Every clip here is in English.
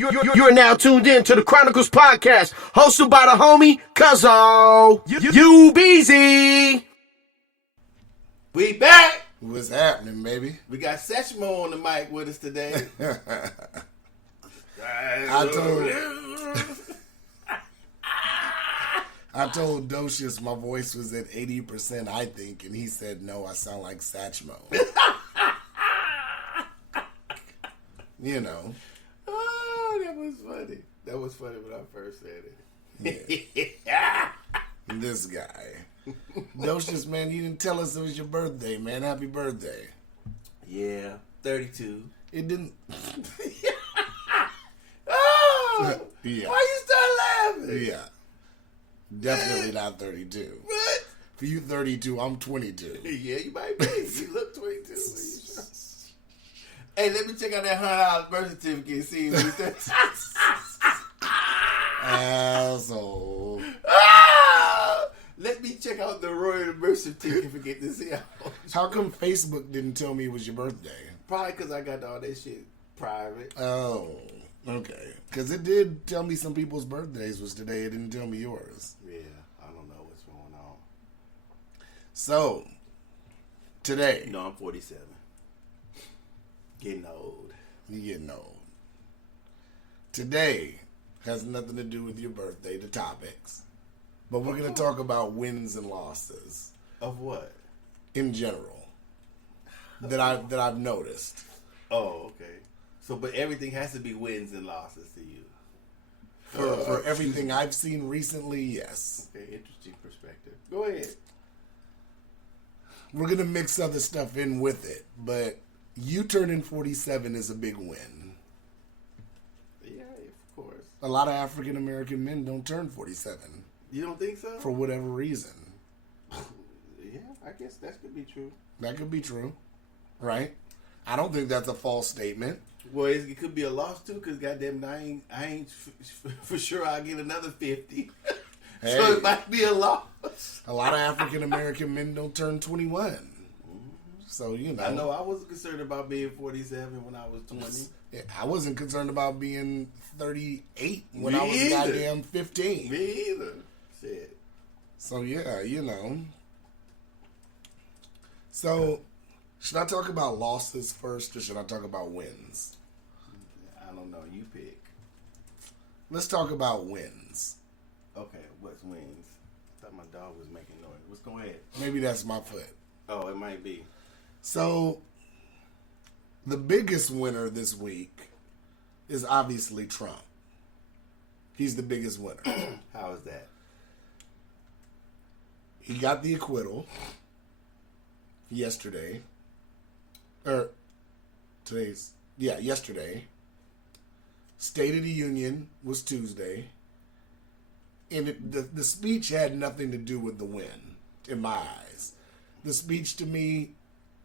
You're now tuned in to the Chronicles Podcast, hosted by the homie Cuzzo. You Beezy. We back. What's happening, baby? We got Seshmo on the mic with us today. I told Docious my voice was at 80%, I think, and he said, no, I sound like Satchmo. You know. Oh, that was funny. That was funny when I first said it. Yeah. This guy. Docious, man, you didn't tell us it was your birthday, man. Happy birthday. Yeah, 32. It didn't. Oh! Yeah. Why you start laughing? Yeah. Definitely not 32. What? For you 32, I'm 22. Yeah, you might be. You look 22. Hey, let me check out that $100 birth certificate and see if it's Asshole. Let me check out the royal birth certificate to see How come Facebook didn't tell me it was your birthday? Probably because I got all that shit private. Oh, okay. Because it did tell me some people's birthdays was today. It didn't tell me yours. Yeah, I don't know what's going on. So, today. You know, I'm 47. Getting old. You're getting old. Today has nothing to do with your birthday, the topics. But we're going to talk about wins and losses. Of what? In general. That I've noticed. Oh, okay. So, but everything has to be wins and losses to you. For everything I've seen recently, yes. Okay, interesting perspective. Go ahead. We're going to mix other stuff in with it, but you turning 47 is a big win. Yeah, of course. A lot of African American men don't turn 47. You don't think so? For whatever reason. Yeah, I guess that could be true. That could be true. Right? I don't think that's a false statement. Well, it could be a loss too, because goddamn, I ain't for sure I'll get another 50. Hey, so it might be a loss. A lot of African American men don't turn 21. So, you know. I know I wasn't concerned about being 47 when I was 20. Yeah, I wasn't concerned about being 38 when Me I was either. goddamn 15. Me either. Shit. So, yeah, you know. So, should I talk about losses first or should I talk about wins? I don't know. You pick. Let's talk about wins. Okay, what's wins? I thought my dog was making noise. Let's go ahead. Maybe that's my foot. Oh, it might be. So, the biggest winner this week is obviously Trump. He's the biggest winner. How is that? He got the acquittal yesterday. Yesterday. State of the Union was Tuesday. And the speech had nothing to do with the win, in my eyes. The speech to me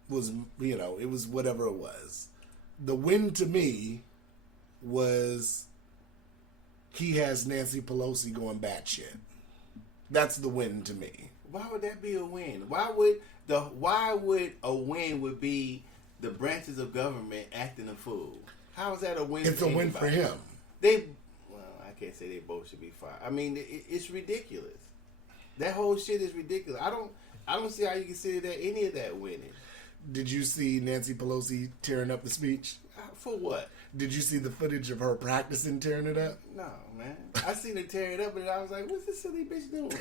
was, you know, it was whatever it was. The win to me was he has Nancy Pelosi going batshit. That's the win to me. Why would that be a win? Why would a win would be the branches of government acting a fool? How is that a win? It's a win for him. I can't say they both should be fired. I mean, it's ridiculous. That whole shit is ridiculous. I don't see how you consider that any of that winning. Did you see Nancy Pelosi tearing up the speech? For what? Did you see the footage of her practicing tearing it up? No, man. I seen her tear it up, and I was like, "What's this silly bitch doing?"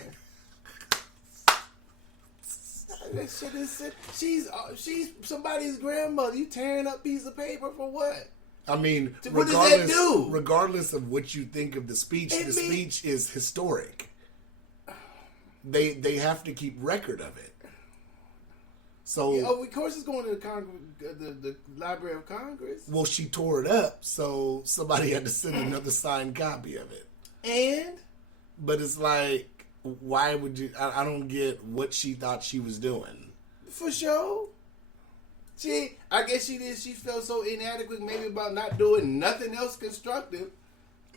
That shit is. She's somebody's grandmother. You tearing up piece of paper for what? I mean, what does that do? Regardless of what you think of the speech, speech is historic. They have to keep record of it. So, yeah, of course, it's going to the Library of Congress. Well, she tore it up, so somebody had to send another signed copy of it. But it's like, why would you? I don't get what she thought she was doing. For sure. I guess she did. She felt so inadequate, maybe about not doing nothing else constructive.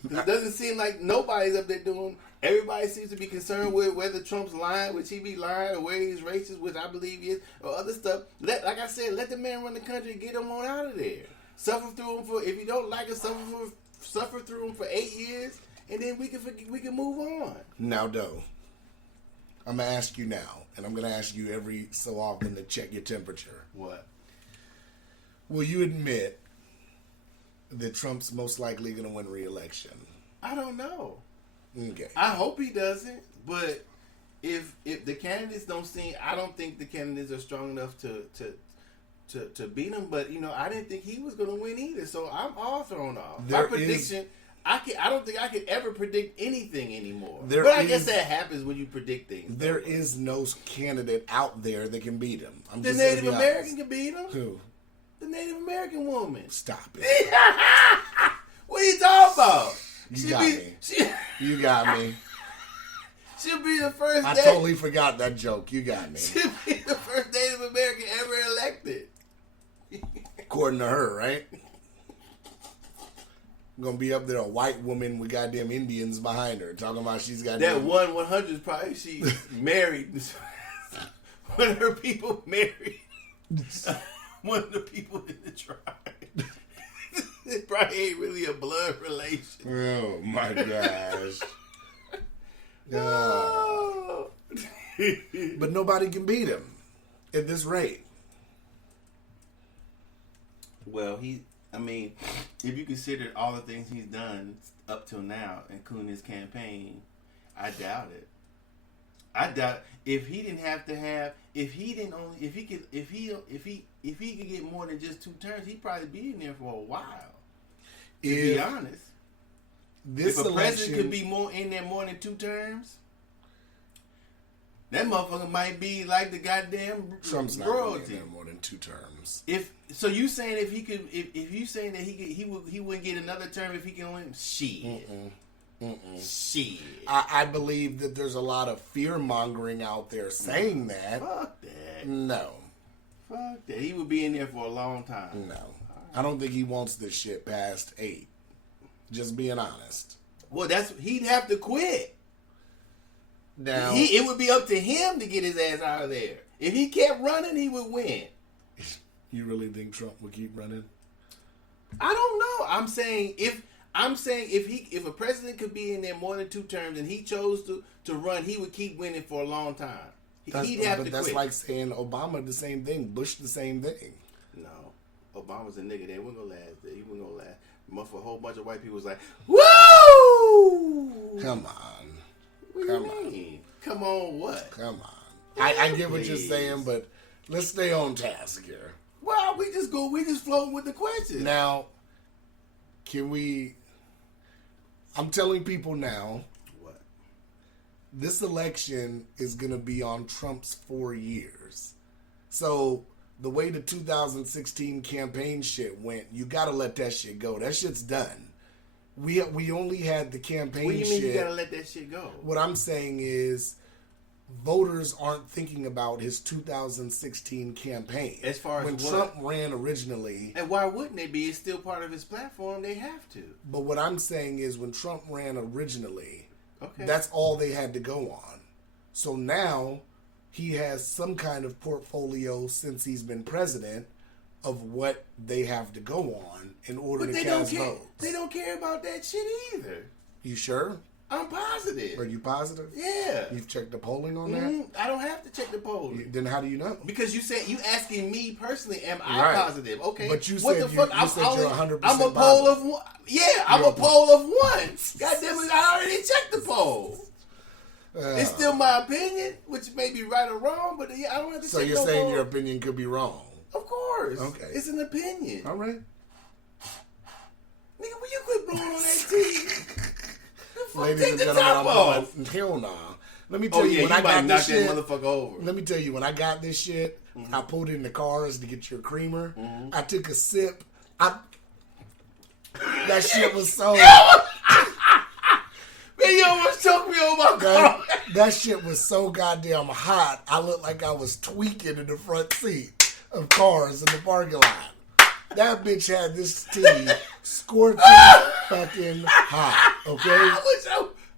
It doesn't seem like nobody's up there doing. Everybody seems to be concerned with whether Trump's lying, which he be lying, or whether he's racist, which I believe he is, or other stuff. Like I said, let the man run the country and get him on out of there. Suffer through him for, if you don't like it, suffer suffer through them for 8 years, and then we can move on. Now, Doe, I'm going to ask you now, and I'm going to ask you every so often to check your temperature. What? Will you admit that Trump's most likely going to win re-election? I don't know. Okay. I hope he doesn't, but if the candidates don't seem, I don't think the candidates are strong enough to beat him. But I didn't think he was going to win either, so I'm all thrown off. My prediction, I don't think I could ever predict anything anymore. But I guess that happens when you predict things. There is no candidate out there that can beat him. The Native American can beat him. Who? The Native American woman. Stop it. What are you talking about? You got me. You got me. She'll be the first. I totally forgot that joke. You got me. She'll be the first Native American ever elected. According to her, right? Gonna be up there, a white woman with goddamn Indians behind her, talking about she's got that 100 is probably she married. One of her people married one of the people in the tribe. It probably ain't really a blood relation. Oh my gosh. No. But nobody can beat him at this rate. Well, if you consider all the things he's done up till now, including his campaign, I doubt it. I doubt if he didn't have to have, if he could get more than just 2 terms, he'd probably be in there for a while. To be honest, if a president could be in there more than 2 terms, that motherfucker might be like the goddamn Trump's not royalty. in there more than 2 terms. So you saying if you saying that he wouldn't get another term if he can win? Shit. Shit. I believe that there's a lot of fear mongering out there saying that. Fuck that. No. Fuck that. He would be in there for a long time. No. I don't think he wants this shit past 8. Just being honest. Well, he'd have to quit. Now it would be up to him to get his ass out of there. If he kept running, he would win. You really think Trump would keep running? I don't know. I'm saying if a president could be in there more than 2 terms and he chose to run, he would keep winning for a long time. He'd have to quit. That's like saying Obama the same thing, Bush the same thing. No, Obama's a nigga. They wasn't gonna last. He wasn't gonna last. For a whole bunch of white people was like, woo! Come on. What do you mean? Come on, what? Come on. I get what you're saying, but let's stay on task here. Well, we just floating with the question. Now, I'm telling people now, what? This election is going to be on Trump's 4 years. So, the way the 2016 campaign shit went, you got to let that shit go. That shit's done. We only had the campaign shit. What do you mean you got to let that shit go? What I'm saying is voters aren't thinking about his 2016 campaign. As far as when Trump ran originally. And why wouldn't they be? It's still part of his platform. They have to. But what I'm saying is when Trump ran originally, okay, that's all they had to go on. So now he has some kind of portfolio since he's been president of what they have to go on in order to cast votes. They don't care about that shit either. You sure? I'm positive. Are you positive? Yeah. You've checked the polling on that? I don't have to check the polling. Then how do you know? Because you asking me personally, am I positive? Okay. But you what said the fuck? you're 100% I'm a poll of one. Yeah, I'm a poll of one. God damn it, I already checked the poll. It's still my opinion, which may be right or wrong, but I don't have to So check you're no saying poll. your opinion could be wrong? Of course. Okay. It's an opinion. All right. Nigga, will you quit blowing on that tea? Ladies and gentlemen, I'm going, hell nah. Let me tell you, when I got this shit, motherfucker over. Let me tell you, when I got this shit, I pulled it in the cars to get your creamer. I took a sip. That shit was so... Man, you almost choked me on my car. That shit was so goddamn hot. I looked like I was tweaking in the front seat of cars in the parking lot. That bitch had this tea scorching fucking hot, okay?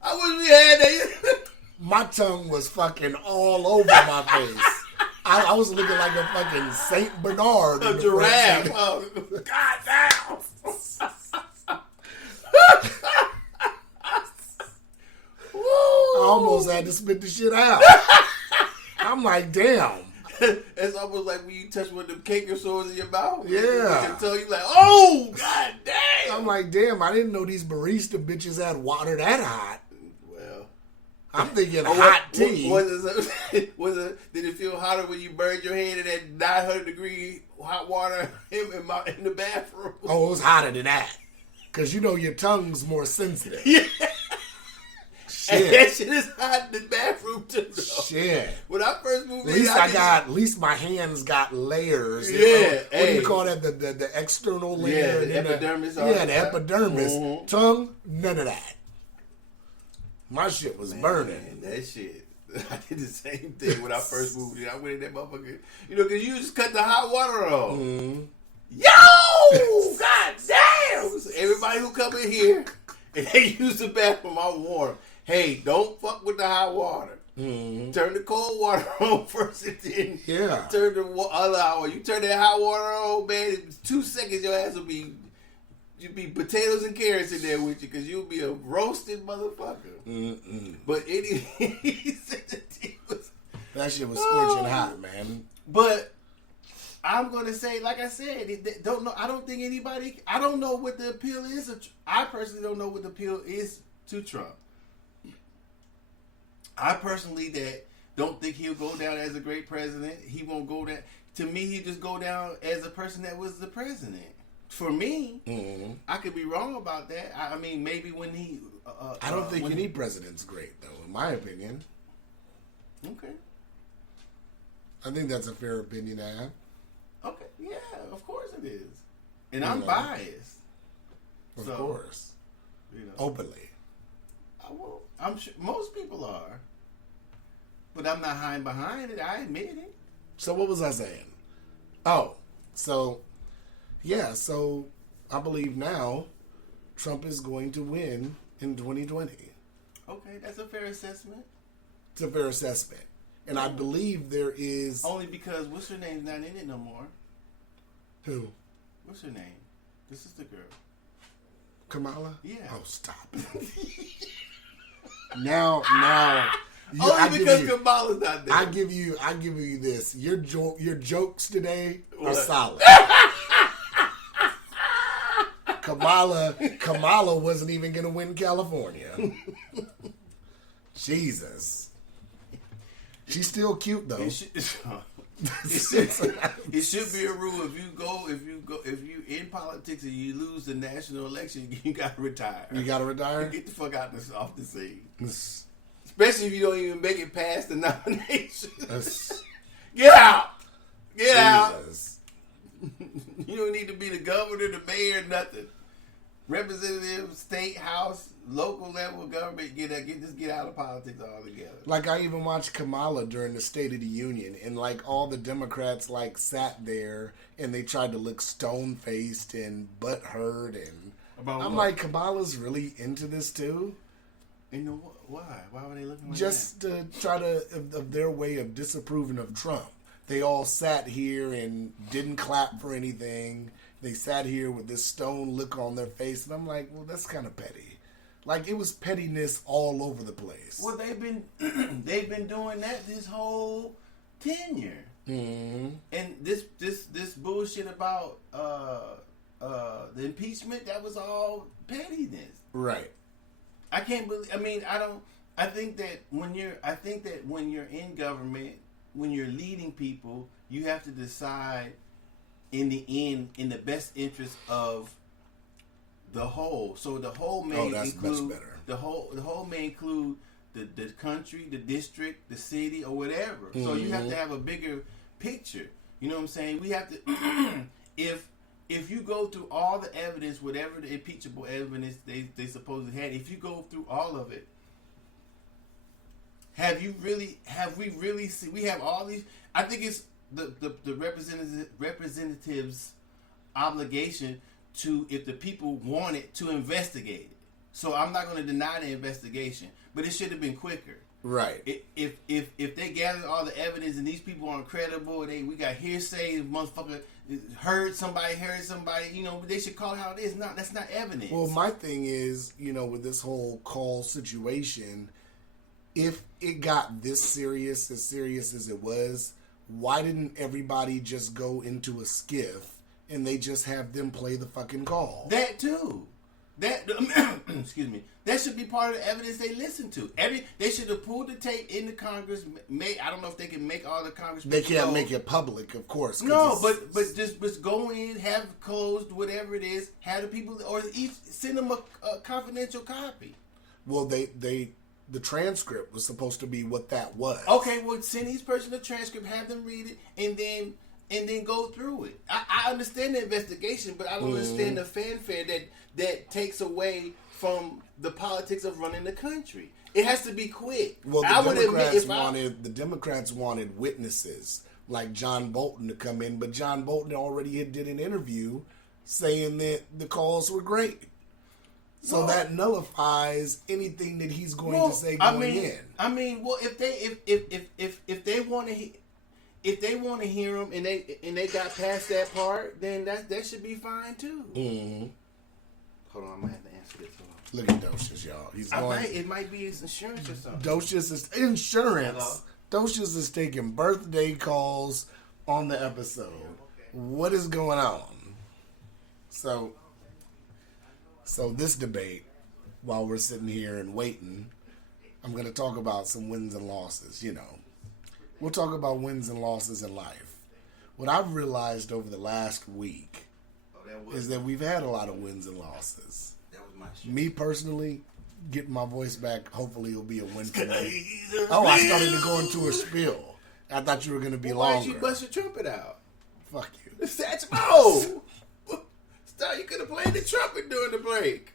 I wish we had that. My tongue was fucking all over my face. I was looking like a fucking Saint Bernard. A giraffe. Oh, God damn. I almost had to spit the shit out. I'm like, damn. It's almost like when you touch one of them cake sores in your mouth. Yeah. Until you like, oh, god damn. I'm like, damn, I didn't know these barista bitches had water that hot. Well, I'm thinking hot tea. Did it feel hotter when you burned your hand in that 900-degree hot water in the bathroom? Oh, it was hotter than that. Because you know your tongue's more sensitive. Yeah. Shit. And that shit is hot in the bathroom too. Though. Shit. When I first moved At in, least at least my hands got layers. Yeah. What do you call that? The external layer. Yeah, the epidermis. The epidermis. Mm-hmm. Tongue, none of that. My shit was burning. Man, that shit. I did the same thing when I first moved in. I went in that motherfucker. You know, because you just cut the hot water off. Mm-hmm. Yo! God damn! So everybody who come in here and they use the bathroom, I'm warm. Hey, don't fuck with the hot water. Mm-hmm. Turn the cold water on first and then turn the other hot water. You turn that hot water on, man, in 2 seconds your ass will be... You'd be potatoes and carrots in there with you because you'll be a roasted motherfucker. Mm-mm. But that shit was scorching hot, man. But I'm gonna say, like I said, don't know. I don't think anybody. I don't know what the appeal is. I personally don't know what the appeal is to Trump. I personally don't think he'll go down as a great president. He won't go down. To me, he just go down as a person that was the president. For me, I could be wrong about that. I mean, maybe when he... I don't think any president's great, though, in my opinion. Okay. I think that's a fair opinion to have. Okay, yeah, of course it is. And I'm biased. Of course. You know, openly. I'm sure most people are. But I'm not hiding behind it. I admit it. So what was I saying? Oh, so... Yeah, so I believe now Trump is going to win in 2020. Okay, that's a fair assessment. It's a fair assessment. And I believe there is... Only because what's her name's not in it no more. Who? What's her name? This is the girl. Kamala? Yeah. Oh, stop. now... Only because Kamala's not there. I give you this. Your jokes today are solid. Kamala wasn't even going to win California. Jesus. She's still cute though. It should be a rule if you in politics and you lose the national election, you gotta retire. You gotta retire? Get the fuck off the scene. Especially if you don't even make it past the nomination. Get out. Get out. You don't need to be the governor, the mayor, nothing. Representative, state, house, local level government, get out of politics altogether. Like I even watched Kamala during the State of the Union, and like all the Democrats like sat there and they tried to look stone faced and butthurt, and I'm like, Kamala's really into this too. You know why? Why were they looking like just that? To try to of their way of disapproving of Trump. They all sat here and didn't clap for anything. They sat here with this stone look on their face, and I'm like, well, that's kind of petty. Like, it was pettiness all over the place. Well, they've been doing that this whole tenure. Mm-hmm. And this bullshit about the impeachment, that was all pettiness. Right. I can't believe. I mean, I think that when you're in government, when you're leading people, you have to decide in the end, in the best interest of the whole. So the whole may include the whole may include the country, the district, the city, or whatever. Mm-hmm. So you have to have a bigger picture. You know what I'm saying? We have to if you go through all the evidence, whatever the impeachable evidence they supposedly had, if you go through all of it, have we really seen, we have all these, I think it's the representatives' obligation to, if the people want it, to investigate it. So I'm not going to deny the investigation, but it should have been quicker. Right. If they gather all the evidence and these people aren't credible, we got hearsay, motherfucker heard somebody, they should call it how it is. That's not evidence. Well, my thing is, with this whole call situation, if it got this serious as it was, why didn't everybody just go into a skiff and they just have them play the fucking call? That too. Excuse me. That should be part of the evidence they listen to. They should have pulled the tape in the Congress. I don't know if they can make all the Congress. They can't make it public, of course. No, but just go in, have closed whatever it is, have the people, or each send them a confidential copy. Well, the transcript was supposed to be what that was. Okay, well, send each person a transcript, have them read it, and then go through it. I understand the investigation, but I don't understand the fanfare that takes away from the politics of running the country. It has to be quick. Well, the Democrats wanted witnesses like John Bolton to come in, but John Bolton already did an interview saying that the calls were great. So that nullifies anything that he's going to say going in. I mean, well, if they want to. If they want to hear them and they got past that part, then that should be fine too. Mm-hmm. Hold on, I might have to answer this. Look at Docious, y'all. It might be his insurance or something. Docious is insurance. Hello? Docious is taking birthday calls on the episode. Okay. What is going on? So this debate, while we're sitting here and waiting, I'm going to talk about some wins and losses. We'll talk about wins and losses in life. What I've realized over the last week is that we've had a lot of wins and losses. That was my shit. Me personally, getting my voice back, hopefully it'll be a win for me. Oh, I started to go into a spiel. I thought you were going to be longer. Why did you bust your trumpet out? Fuck you. Satchmo! Stop, you could have played the trumpet during the break.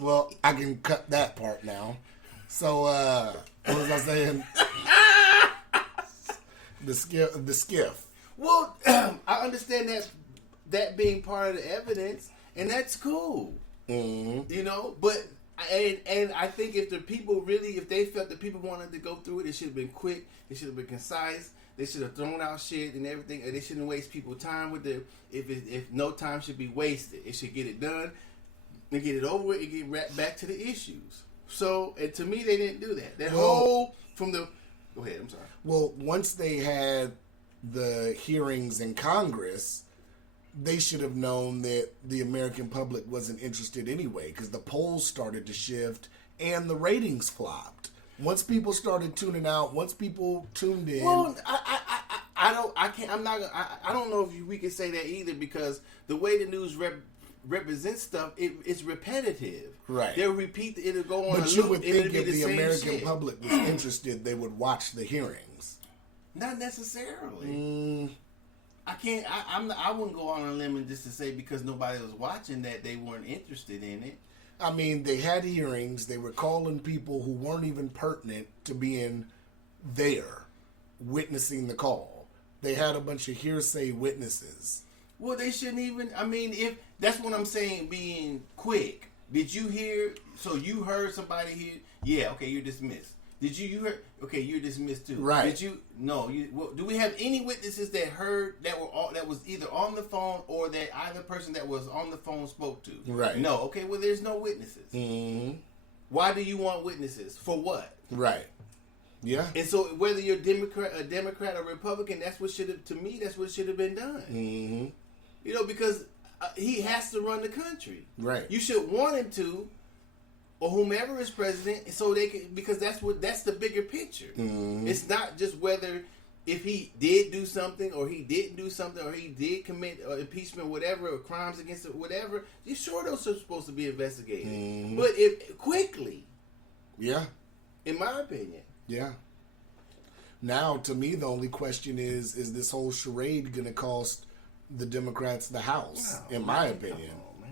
Well, I can cut that part now. So, what was I saying? The skiff. Well, I understand that being part of the evidence, and that's cool. Mm-hmm. But I think if the people if they felt that people wanted to go through it should have been quick. It should have been concise. They should have thrown out shit and everything. They shouldn't waste people's time with if no time should be wasted. It should get it done and get it over with and get right back to the issues. So, and to me, they didn't do that. Go ahead, I'm sorry. Well, once they had the hearings in Congress, they should have known that the American public wasn't interested anyway, because the polls started to shift and the ratings flopped. Once people started tuning out, once people tuned in. Well, I don't know if we can say that either, because the way the news represents stuff, it's repetitive. Right. They'll repeat. It'll go on. But you would think if the American public was interested, they would watch the hearings. Not necessarily. I can't. I wouldn't go on a limb just to say because nobody was watching that they weren't interested in it. I mean, they had hearings. They were calling people who weren't even pertinent to being there, witnessing the call. They had a bunch of hearsay witnesses. Well, they shouldn't even. I mean, if that's what I'm saying, being quick. Did you hear? So you heard somebody here? Yeah. Okay, you're dismissed. Did you heard? Okay, you're dismissed too. Right. Did you? No. Do we have any witnesses that heard that was either on the phone or that either person that was on the phone spoke to? Right. No. Okay. Well, there's no witnesses. Mm-hmm. Why do you want witnesses? For what? Right. Yeah. And so whether you're a Democrat or Republican, that's what should have been done. Mm-hmm. Because he has to run the country. Right. You should want him to, or whomever is president, so they can, because that's the bigger picture. Mm-hmm. It's not just whether if he did do something or he didn't do something or he did commit impeachment, whatever, or crimes against it, whatever. You sure those are supposed to be investigated, but quickly. Yeah. In my opinion. Yeah. Now, to me, the only question is this whole charade going to cost the Democrats the House, in my opinion. Oh, man.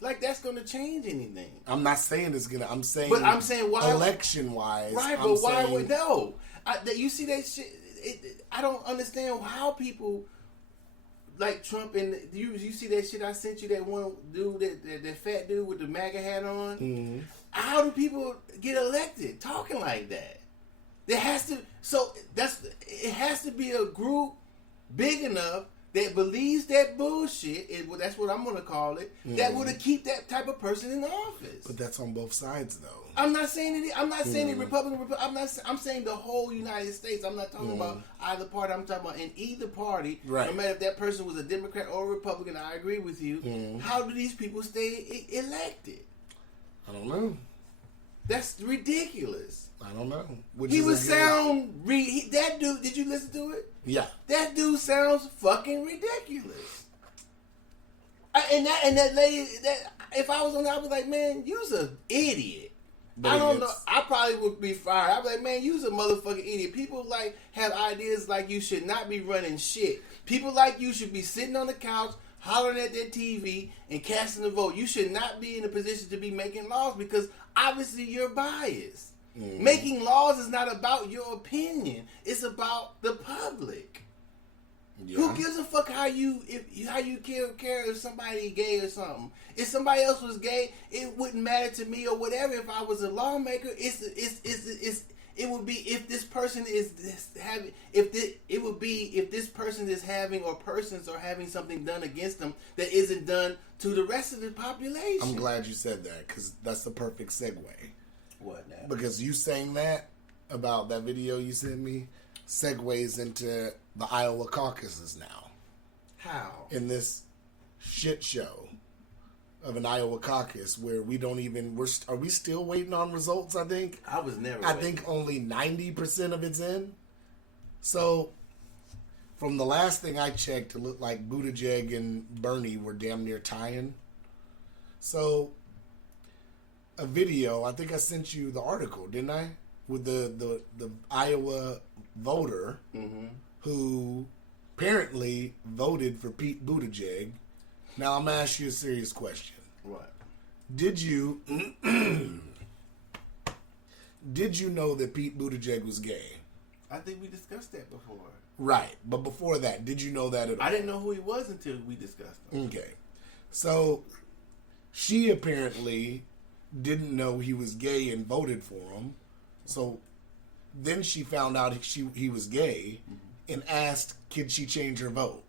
Like, that's going to change anything. I'm not saying it's going to. I'm saying why, election-wise. Right, but why would, no. You see that shit, I don't understand how people, like Trump, and you see that shit I sent you, that one dude, that fat dude with the MAGA hat on? Mm-hmm. how do people get elected talking like that? There has to, so it has to be a group big enough that believes that bullshit, that's what I'm going to call it, that would have keep that type of person in office. But that's on both sides, though. I'm not saying it. I'm not saying it Republican. I'm saying the whole United States. I'm not talking about either party. I'm talking about in either party. Right. No matter if that person was a Democrat or a Republican, I agree with you. How do these people stay elected? I don't know. That's ridiculous. I don't know. He would sound that dude. Did you listen to it? Yeah. That dude sounds fucking ridiculous. And that lady, that if I was on there, I'd be like, man, you's an idiot. But I don't know. I probably would be fired. I'd be like, man, you's a motherfucking idiot. People like have ideas like you should not be running shit. People like you should be sitting on the couch, hollering at their TV and casting a vote. You should not be in a position to be making laws because obviously you're biased. Making laws is not about your opinion. It's about the public. Yeah. Who gives a fuck how you care if somebody gay or something? If somebody else was gay, it wouldn't matter to me or whatever. If I was a lawmaker, it would be if this person is having if this person is having or persons are having something done against them that isn't done to the rest of the population. I'm glad you said that because that's the perfect segue. What now? Because you saying that about that video you sent me segues into the Iowa caucuses now. How? In this shit show of an Iowa caucus where we don't even are we still waiting on results? I think I was never. I think only 90% of it's in. So from the last thing I checked, it looked like Buttigieg and Bernie were damn near tying. So a video, I think I sent you the article, didn't I? With the Iowa voter who apparently voted for Pete Buttigieg. Now I'm gonna ask you a serious question. What? Did you know that Pete Buttigieg was gay? I think we discussed that before. Right, but before that, did you know that at all? I didn't know who he was until we discussed him. Okay, so she apparently didn't know he was gay and voted for him. So then she found out he was gay and asked, could she change her vote?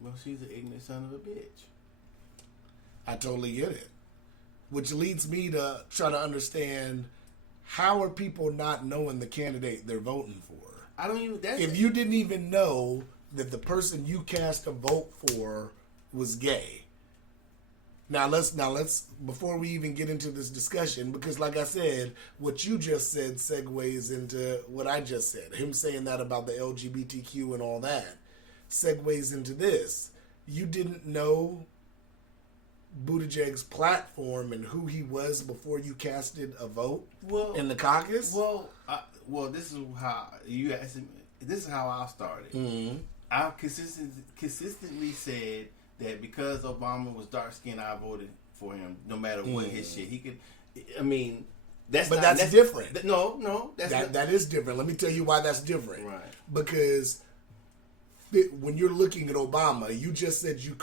Well, she's an ignorant son of a bitch. I totally get it. Which leads me to try to understand, how are people not knowing the candidate they're voting for? I don't even. If you didn't even know that the person you cast a vote for was gay. Now let's before we even get into this discussion, because like I said, what you just said segues into what I just said. Him saying that about the LGBTQ and all that segues into this. You didn't know Buttigieg's platform and who he was before you casted a vote in the caucus? Well, this is how you asked me. This is how I started. Mm-hmm. I consistently said that because Obama was dark skinned, I voted for him no matter what his shit. He could. I mean, that's different. No, that is different. Let me tell you why that's different. Right. Because when you're looking at Obama, you just said you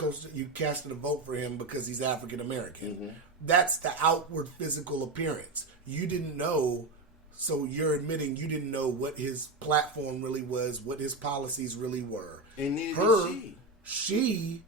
casted a vote for him because he's African American. Mm-hmm. That's the outward physical appearance. You didn't know, so you're admitting you didn't know what his platform really was, what his policies really were. And neither did she.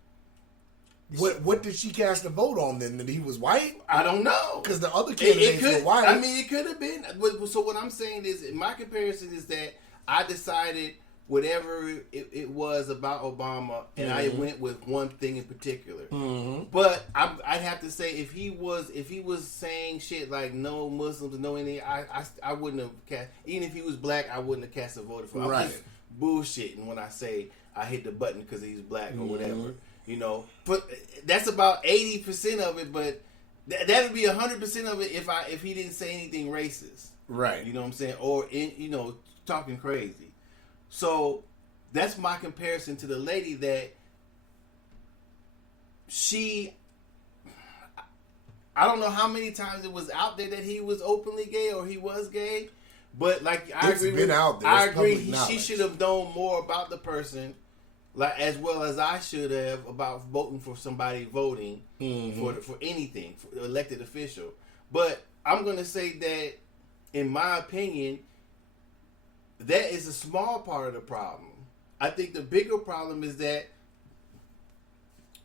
What did she cast a vote on then? That he was white? I don't know. Because the other candidates were white. I mean, it could have been. So what I'm saying is, my comparison is that I decided whatever it was about Obama, and I went with one thing in particular. Mm-hmm. But I'd have to say, if he was saying shit like no Muslims, no anything, I wouldn't have cast. Even if he was black, I wouldn't have cast a vote for him. Right. I'm just bullshitting when I say I hit the button because he's black or whatever. You know, but that's about 80% of it. But that would be 100% of it if he didn't say anything racist, right? You know what I'm saying, or talking crazy. So that's my comparison to the lady that I don't know how many times it was out there that he was openly gay or he was gay, but like I agree. Out there. I agree. She should have known more about the person like as well as I should have about voting for somebody voting for anything, for elected official. But I'm gonna say that, in my opinion, that is a small part of the problem. I think the bigger problem is that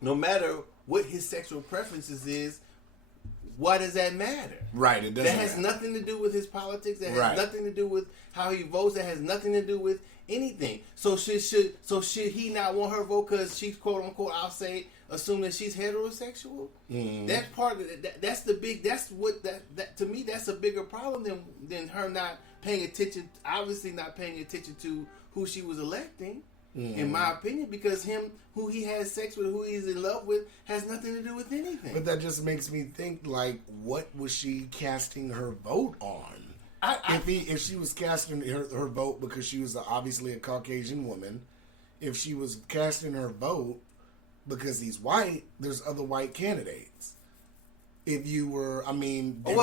no matter what his sexual preferences is, why does that matter? Right, it doesn't. That has matter. nothing to do with his politics. That has Right. nothing to do with how he votes. That has nothing to do with anything. So should he not want her vote because she's quote unquote, I'll say, assume that she's heterosexual? That's part of it. That's the big. That's what that to me. That's a bigger problem than her not paying attention. Obviously, not paying attention to who she was electing. In my opinion, because who he has sex with, who he's in love with, has nothing to do with anything. But that just makes me think, like, what was she casting her vote on? If she was casting her vote because she was obviously a Caucasian woman, if she was casting her vote because he's white, there's other white candidates. If you were,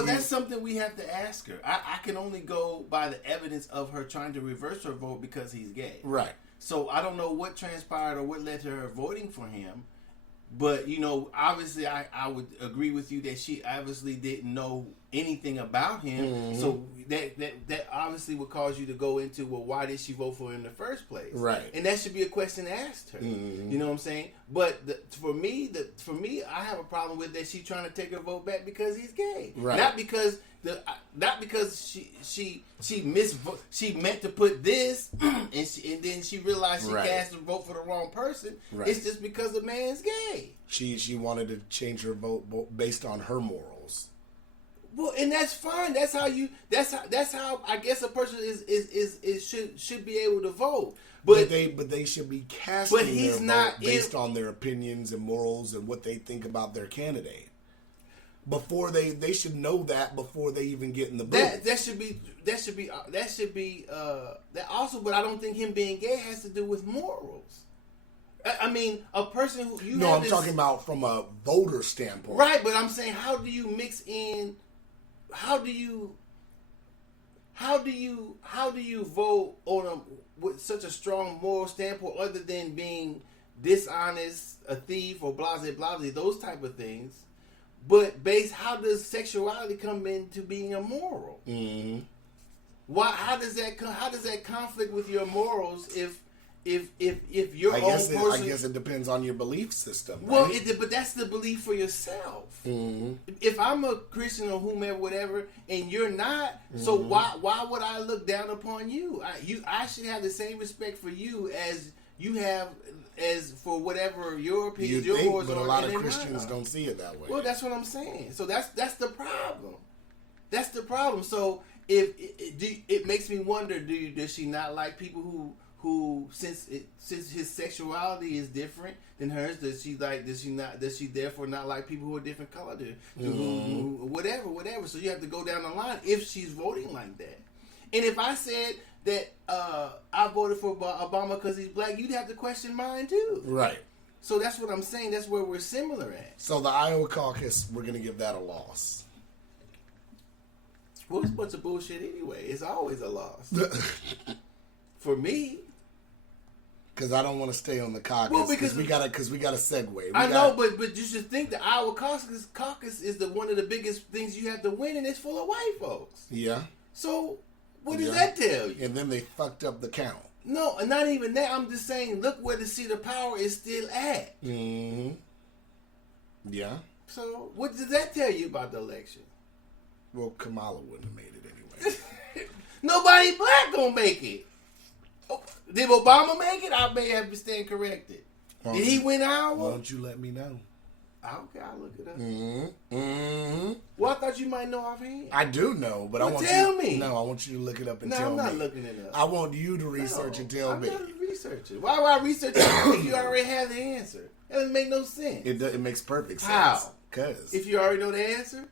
that's something we have to ask her. I can only go by the evidence of her trying to reverse her vote because he's gay. Right. So I don't know what transpired or what led to her voting for him. But, obviously I would agree with you that she obviously didn't know anything about him. So that obviously would cause you to go into, well, why did she vote for him in the first place? Right. And that should be a question asked her. You know what I'm saying? But for me, I have a problem with that she's trying to take her vote back because he's gay. Right. Not because she meant to put this and then she realized she cast a vote for the wrong person. Right. It's just because the man's gay. She wanted to change her vote based on her morals. Well, and that's fine. That's how I guess a person should be able to vote. But they should be casting he's their not vote based on their opinions and morals and what they think about their candidate. Before they should know that before they even get in the booth. That should be that also. But I don't think him being gay has to do with morals. I mean, a person who you. No, I'm talking about from a voter standpoint. Right, but I'm saying, how do you mix in? How do you vote on with such a strong moral standpoint, other than being dishonest, a thief, or blase blase, those type of things? But how does sexuality come into being immoral? Mm-hmm. Why? How does that conflict with your morals? If your own person, I guess it depends on your belief system. Right? Well, but that's the belief for yourself. Mm-hmm. If I'm a Christian or whomever, whatever, and you're not, so why would I look down upon you? I should have the same respect for you as you have as for whatever your opinion, your morals are. But a lot of Christians don't see it that way. Well, that's what I'm saying. So that's the problem. That's the problem. So if it makes me wonder, does she not like people who since his sexuality is different than hers, does she therefore not like people who are different color, whatever. So you have to go down the line if she's voting like that. And if I said that I voted for Obama because he's black, you'd have to question mine too. Right. So that's what I'm saying. That's where we're similar at. So the Iowa caucus, we're going to give that a loss. Well, it's a bunch of bullshit anyway. It's always a loss. For me. Because I don't want to stay on the caucus. Well, because we got to segue. I know, but you should think the Iowa caucus is one of the biggest things you have to win, and it's full of white folks. Yeah. So what does that tell you? And then they fucked up the count. No, and not even that. I'm just saying, look where the seat of power is still at. Mm-hmm. Yeah. So what does that tell you about the election? Well, Kamala wouldn't have made it anyway. Nobody black gonna make it. Did Obama make it? I may have to stand corrected. Did he win Iowa? Why don't you let me know? Okay, I'll look it up. Mm-hmm. Mm-hmm. Well, I thought you might know offhand. I do know, but I want tell you. Me. No, I want you to look it up and tell me. No, I'm not looking it up. I want you to research and tell me. I'm not researching. Why would I research it if you already have the answer? That doesn't make no sense. It makes perfect sense. How? Because if you already know the answer.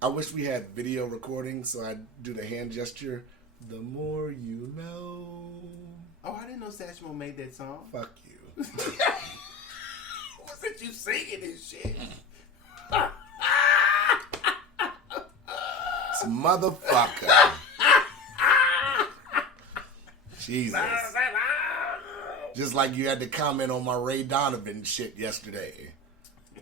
I wish we had video recording so I'd do the hand gesture. The more you know. Oh, I didn't know Satchmo made that song. Fuck you. What's it you singing this shit? It's motherfucker. Jesus. Just like you had to comment on my Ray Donovan shit yesterday.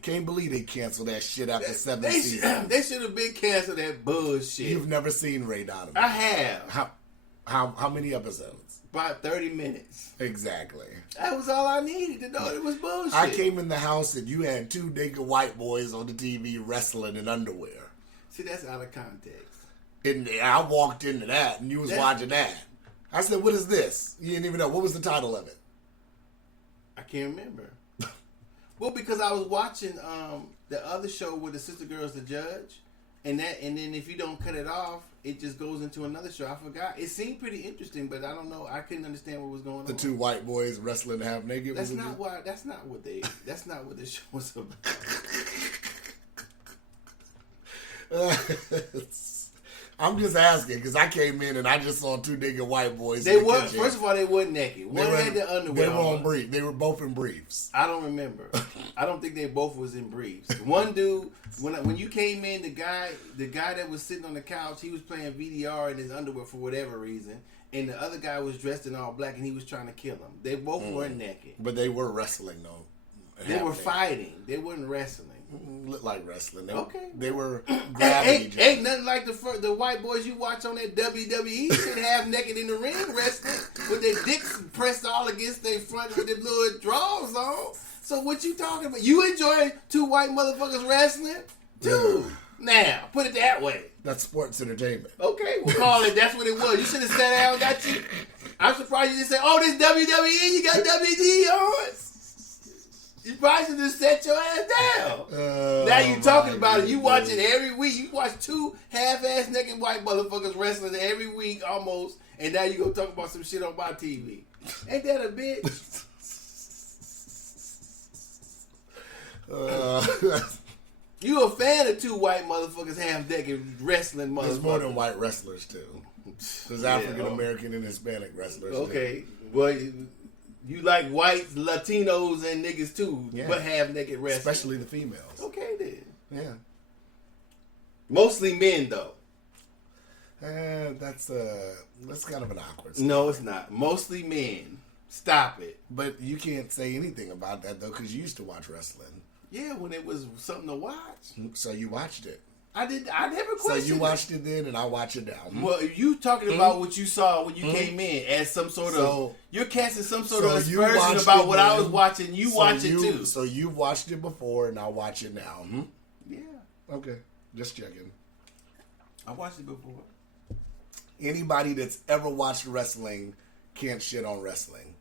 Can't believe they canceled that shit after 7 seasons. They should have been canceled that bullshit. You've never seen Ray Donovan. I have. How many episodes? About 30 minutes. Exactly. That was all I needed to know. It was bullshit. I came in the house and you had 2 naked white boys on the TV wrestling in underwear. See, that's out of context. And I walked into that and you was watching that. I said, what is this? You didn't even know. What was the title of it? I can't remember. Well, because I was watching the other show with the Sister Girls, The Judge, and then if you don't cut it off, it just goes into another show. I forgot. It seemed pretty interesting, but I don't know. I couldn't understand what was going on. The 2 white boys wrestling half naked. That's not what the show was about. I'm just asking because I came in and I just saw 2 naked white boys. They were first of all they weren't naked. One had the underwear. They were on briefs. They were both in briefs. I don't remember. I don't think they both was in briefs. One dude, when you came in, the guy that was sitting on the couch, he was playing VDR in his underwear for whatever reason, and the other guy was dressed in all black and he was trying to kill him. They both weren't naked, but they were wrestling though. They were fighting. They weren't wrestling. Looked like wrestling. Okay. They were grabbing each other. Ain't nothing like the white boys you watch on that WWE shit half naked in the ring wrestling with their dicks pressed all against their front with their little drawers on. So what you talking about? You enjoy 2 white motherfuckers wrestling? Dude, now, put it that way. That's sports entertainment. Okay, we'll call it. That's what it was. You should have sat down and got you. I'm surprised you didn't say, oh, this WWE, you got WD on. You probably should just set your ass down. Now you talking about it. You watch it every week. You watch 2 half-ass naked white motherfuckers wrestling every week almost, and now you go talk about some shit on my TV. Ain't that a bitch? You a fan of 2 white motherfuckers half-naked wrestling motherfuckers? There's more than white wrestlers too. There's African American and Hispanic wrestlers. Okay, well. You like whites, Latinos, and niggas too, but half naked wrestling. Especially the females. Okay then. Yeah. Mostly men though. That's kind of an awkward story. No, it's not. Mostly men. Stop it. But you can't say anything about that though, because you used to watch wrestling. Yeah, when it was something to watch. So you watched it. I never questioned. So you watched it then, and I watch it now. Well, you talking about what you saw when you came in as some sort of you're casting some sort of aspersion about what I was watching. You watch it too. So you watched it before, and I watch it now. Yeah. Okay, just checking. I watched it before. Anybody that's ever watched wrestling can't shit on wrestling.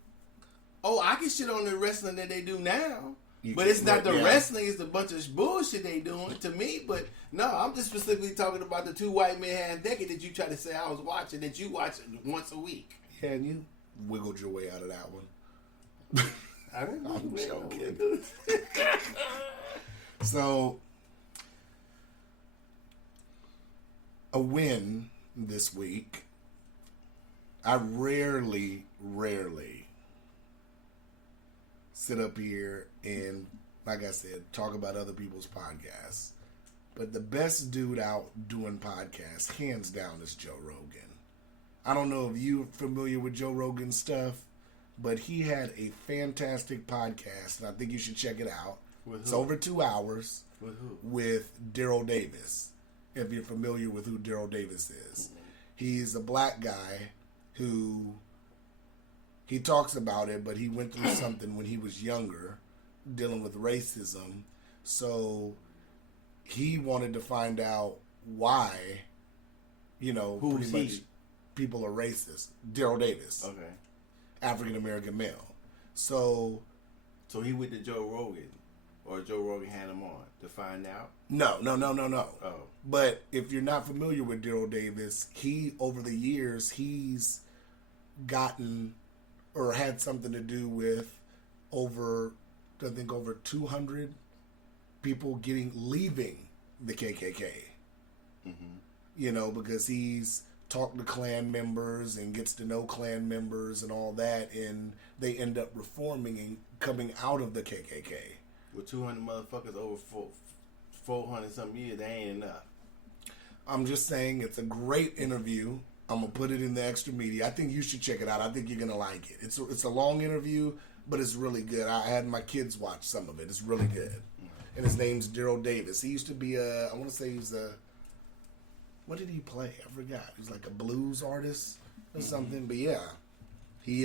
Oh, I can shit on the wrestling that they do now. But it's not the wrestling, it's the bunch of bullshit they doing to me. But no, I'm just specifically talking about the 2 white men half naked that you try to say I was watching, that you watch once a week. Yeah, and you wiggled your way out of that one. I didn't know. I'm joking. So, a win this week. I rarely sit up here and, like I said, talk about other people's podcasts. But the best dude out doing podcasts, hands down, is Joe Rogan. I don't know if you're familiar with Joe Rogan's stuff, but he had a fantastic podcast, and I think you should check it out. It's over 2 hours. With who? With Daryl Davis, if you're familiar with who Daryl Davis is. He's a black guy who... He talks about it, but he went through something when he was younger, dealing with racism. So he wanted to find out why, Who's pretty much people are racist. Daryl Davis. Okay. African American male. So he went to Joe Rogan, or Joe Rogan had him on to find out? No. Oh. But if you're not familiar with Daryl Davis, he, over the years, he's gotten... or had something to do with over 200 people leaving the KKK. Mm-hmm. Because he's talked to Klan members and gets to know Klan members and all that, and they end up reforming and coming out of the KKK. With 200 motherfuckers over 400 something years, that ain't enough. I'm just saying it's a great interview. I'm going to put it in the extra media. I think you should check it out. I think you're going to like it. It's a long interview, but it's really good. I had my kids watch some of it. It's really good. And his name's Daryl Davis. He used to be I want to say he's what did he play? I forgot. He's like a blues artist or something. But yeah, he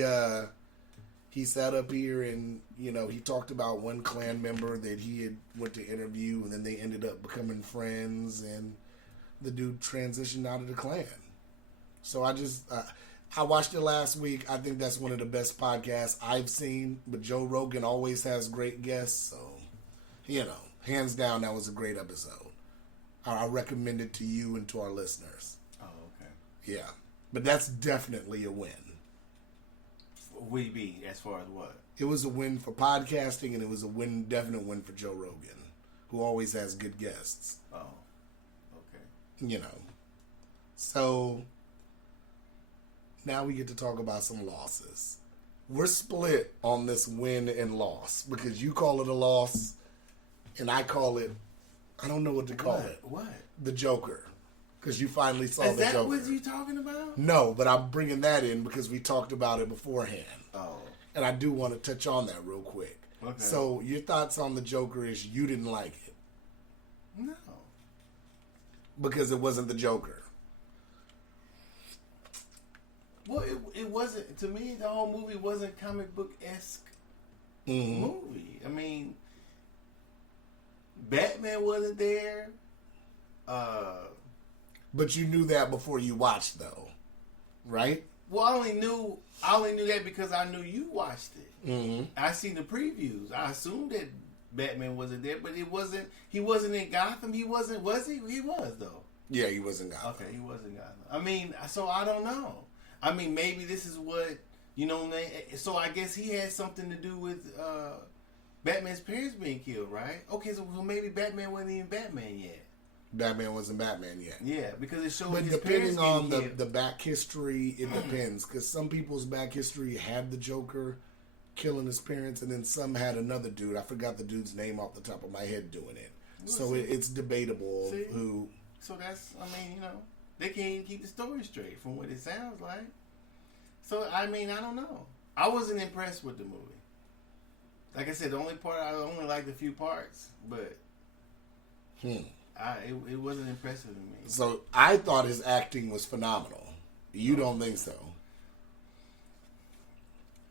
sat up here and, you know, he talked about one Klan member that he had went to interview, and then they ended up becoming friends, and the dude transitioned out of the Klan. So I watched it last week. I think that's one of the best podcasts I've seen, but Joe Rogan always has great guests, so, you know, hands down, that was a great episode. I recommend it to you and to our listeners. Oh, okay. Yeah. But that's definitely a win. What do you mean, as far as what? It was a win for podcasting, and it was a definite win for Joe Rogan, who always has good guests. Oh, okay. You know. So, now we get to talk about some losses. We're split on this win and loss, because you call it a loss, and I call it, I don't know what to call it. What? The Joker. Because you finally saw the Joker. Is that what you talking about? No, but I'm bringing that in because we talked about it beforehand. Oh. And I do want to touch on that real quick. Okay. So your thoughts on the Joker is you didn't like it. No. Because it wasn't the Joker. Well, it wasn't, to me, the whole movie wasn't comic book-esque movie. I mean, Batman wasn't there. But you knew that before you watched, though, right? Well, I only knew that because I knew you watched it. Mm-hmm. I seen the previews. I assumed that Batman wasn't there, but it wasn't. He wasn't in Gotham. He wasn't. Was he? He was though. Yeah, he was in Gotham. Okay, he was in Gotham. I mean, so I don't know. I mean, maybe this is what So I guess he had something to do with Batman's parents being killed, right? Okay, so maybe Batman wasn't even Batman yet. Batman wasn't Batman yet. Yeah, because it showed. But his depending on parents getting the back history, it depends. Because some people's back history had the Joker killing his parents, and then some had another dude. I forgot the dude's name off the top of my head doing it. So it's debatable who. So that's, I mean, they can't even keep the story straight from what it sounds like. So, I mean, I don't know. I wasn't impressed with the movie. Like I said, the only part, I only liked a few parts, but it wasn't impressive to me. So I thought his acting was phenomenal. You don't think so?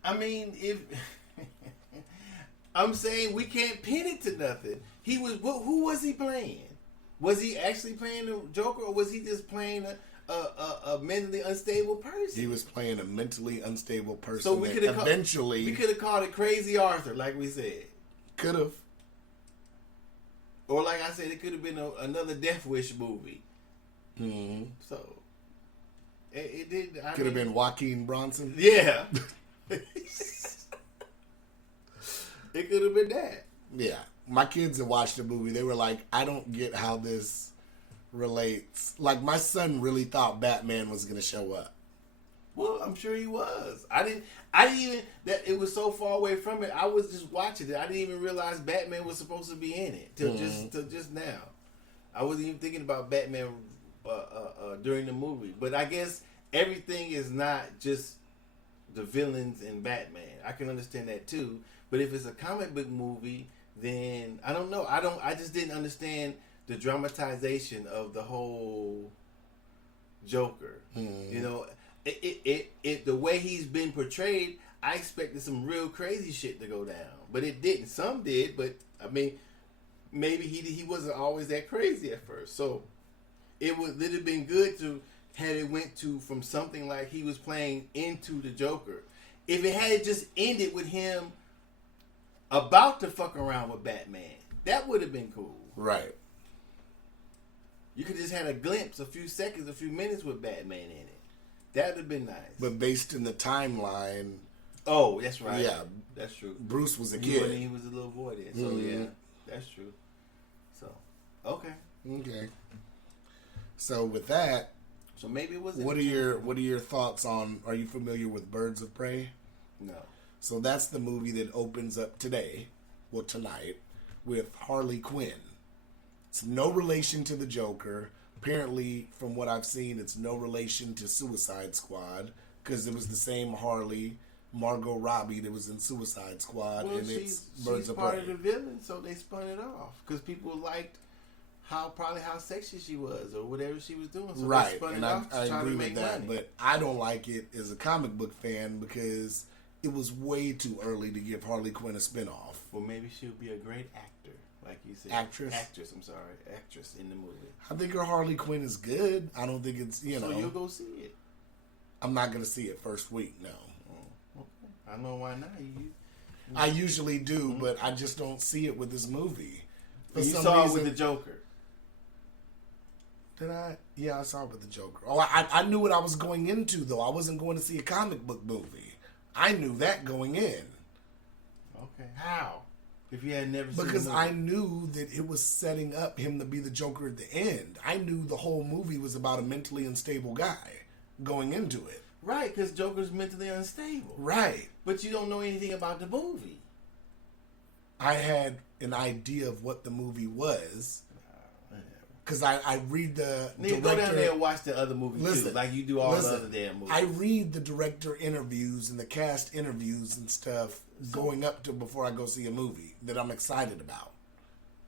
I mean, if I'm saying we can't pin it to nothing. Who was he playing? Was he actually playing the Joker, or was he just playing a mentally unstable person? He was playing a mentally unstable person. So we could have eventually we could have called it Crazy Arthur, like we said. Could have. Or like I said, it could have been another Death Wish movie. Mm-hmm. So it did. Could have been Joaquin Bronson. Yeah. It could have been that. Yeah. My kids had watched the movie. They were like, I don't get how this relates. Like, my son really thought Batman was going to show up. Well, I'm sure he was. I didn't even, that it was so far away from it. I was just watching it. I didn't even realize Batman was supposed to be in it till just now. I wasn't even thinking about Batman during the movie. But I guess everything is not just the villains in Batman. I can understand that too. But if it's a comic book movie, then I don't know. I just didn't understand the dramatization of the whole Joker. It the way he's been portrayed, I expected some real crazy shit to go down, but it didn't. Some did, but I mean, maybe he wasn't always that crazy at first. So it would have been good to had it went to from something like he was playing into the Joker. If it had just ended with him about to fuck around with Batman, that would have been cool. Right. You could just had a glimpse, a few seconds, a few minutes with Batman in it. That would have been nice. But based in the timeline... Oh, that's right. Yeah. That's true. Bruce was a kid. He was a little boy then. So, yeah. That's true. So, okay. Okay. So, with that... So, maybe it was... What are your thoughts on... Are you familiar with Birds of Prey? No. So, that's the movie that opens up today, well, tonight, with Harley Quinn. It's no relation to the Joker. Apparently, from what I've seen, it's no relation to Suicide Squad because it was the same Harley Margot Robbie that was in Suicide Squad, Well, and it's she's Birds of part Prey. of the villain, so they spun it off because people liked how sexy she was or whatever she was doing. So they Right, spun and it off to I try agree to with make that, money. but I don't like it as a comic book fan because it was way too early to give Harley Quinn a spinoff. Well, maybe she'll be a great actor, like you said. Actress? Actress, I'm sorry. Actress in the movie. I think her Harley Quinn is good. I don't think it's, So you'll go see it. I'm not going to see it first week, no. Oh, okay. I know why not. I usually do, but I just don't see it with this movie. For You some saw it reason- with the Joker. Did I? Yeah, I saw it with the Joker. Oh, I knew what I was going into, though. I wasn't going to see a comic book movie. I knew that going in. Okay. How? If you had never seen Because the movie. I knew that it was setting up him to be the Joker at the end. I knew the whole movie was about a mentally unstable guy going into it. Right, because Joker's mentally unstable. Right. But you don't know anything about the movie. I had an idea of what the movie was. Because I read the Nigga, go down there and watch the other movie too, like you do all the other damn movies. I read the director interviews and the cast interviews and stuff going up to before I go see a movie that I'm excited about.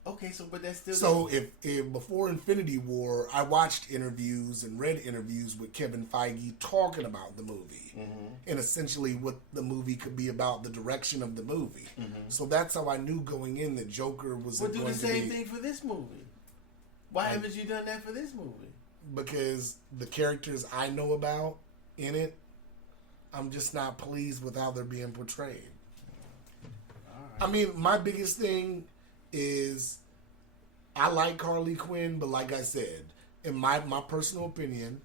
Okay, but that's still... So if before Infinity War, I watched interviews and read interviews with Kevin Feige talking about the movie and essentially what the movie could be about, the direction of the movie. So that's how I knew going in that Joker was Well, do going the to same be... thing for this movie. Why haven't you done that for this movie? Because the characters I know about in it, I'm just not pleased with how they're being portrayed. I mean, my biggest thing is I like Harley Quinn, but like I said, in my personal opinion,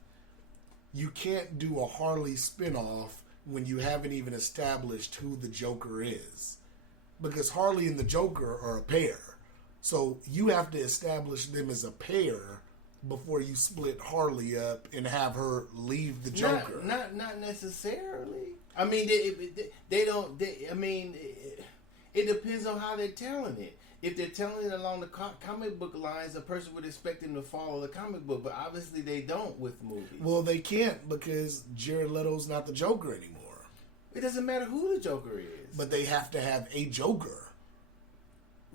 you can't do a Harley spinoff when you haven't even established who the Joker is. Because Harley and the Joker are a pair. So you have to establish them as a pair before you split Harley up and have her leave the Joker. Not necessarily. I mean, they don't. I mean, it depends on how they're telling it. If they're telling it along the comic book lines, a person would expect them to follow the comic book, but obviously they don't with movies. Well, they can't because Jared Leto's not the Joker anymore. It doesn't matter who the Joker is. But they have to have a Joker.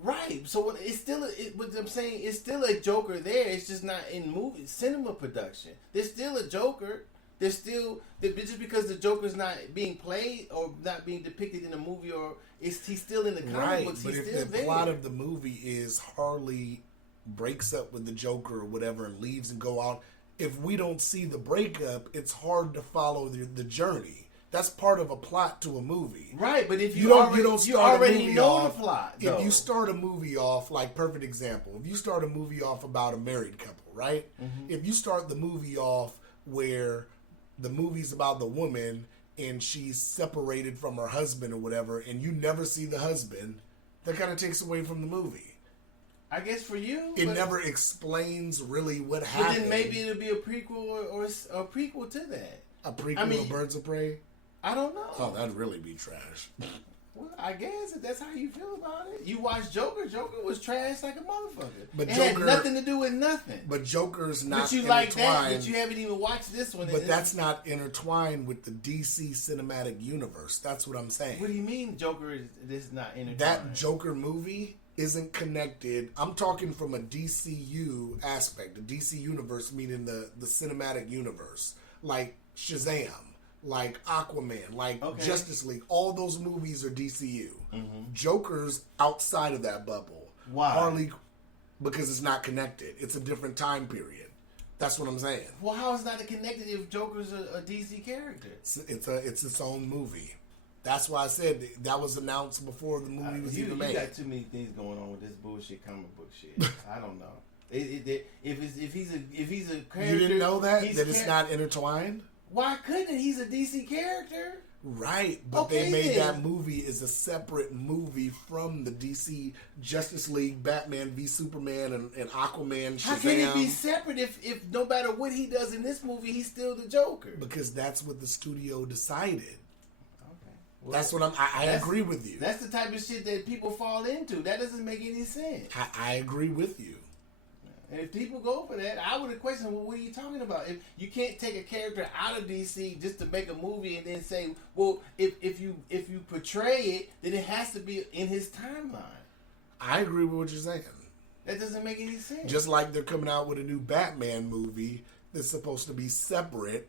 Right. So it's still, what I'm saying, it's still a Joker there. It's just not in movie, cinema production. There's still a Joker. There's still, just because the Joker's not being played or not being depicted in a movie, or he's still in the comic books, but he's if still the there. plot of the movie is Harley breaks up with the Joker or whatever and leaves and go out, if we don't see the breakup, it's hard to follow the journey. That's part of a plot to a movie. Right, but if you you don't start a already movie know off, the plot, though. If you start a movie off, like perfect example, if you start a movie off about a married couple, right? Mm-hmm. If you start the movie off where the movie's about the woman and she's separated from her husband or whatever, and you never see the husband, that kind of takes away from the movie. I guess for you, It never explains really what But happened. then maybe it'll be a prequel or a prequel to that. A prequel of Birds of Prey? I don't know. Oh, that'd really be trash. Well, I guess if that's how you feel about it. You watch Joker. Joker was trash like a motherfucker. But it Joker- had nothing to do with nothing. But Joker's not But you intertwined. like that, but you haven't even watched this one. But that's not intertwined with the DC cinematic universe. That's what I'm saying. What do you mean Joker is not intertwined? That Joker movie isn't connected. I'm talking from a DCU aspect, the DC universe, meaning the cinematic universe. Like Shazam, like Aquaman, like Justice League. All those movies are DCU. Joker's outside of that bubble. Why? Harley, because it's not connected. It's a different time period. That's what I'm saying. Well, how is that connected if Joker's a DC character? It's its own movie. That's why I said that was announced before the movie was even made. You got too many things going on with this bullshit comic book shit. I don't know. If he's a character, You didn't know that it's not intertwined. Why couldn't he's a DC character? Right, but they made that movie as a separate movie from the DC Justice League, Batman v Superman, and Aquaman, Shazam. How can it be separate if no matter what he does in this movie, he's still the Joker? Because that's what the studio decided. Okay. Well, That's what I agree with you. That's the type of shit that people fall into. That doesn't make any sense. I agree with you. And if people go for that, I would question, well, what are you talking about? If you can't take a character out of DC just to make a movie and then say, well, if you portray it, then it has to be in his timeline. I agree with what you're saying. That doesn't make any sense. Just like they're coming out with a new Batman movie that's supposed to be separate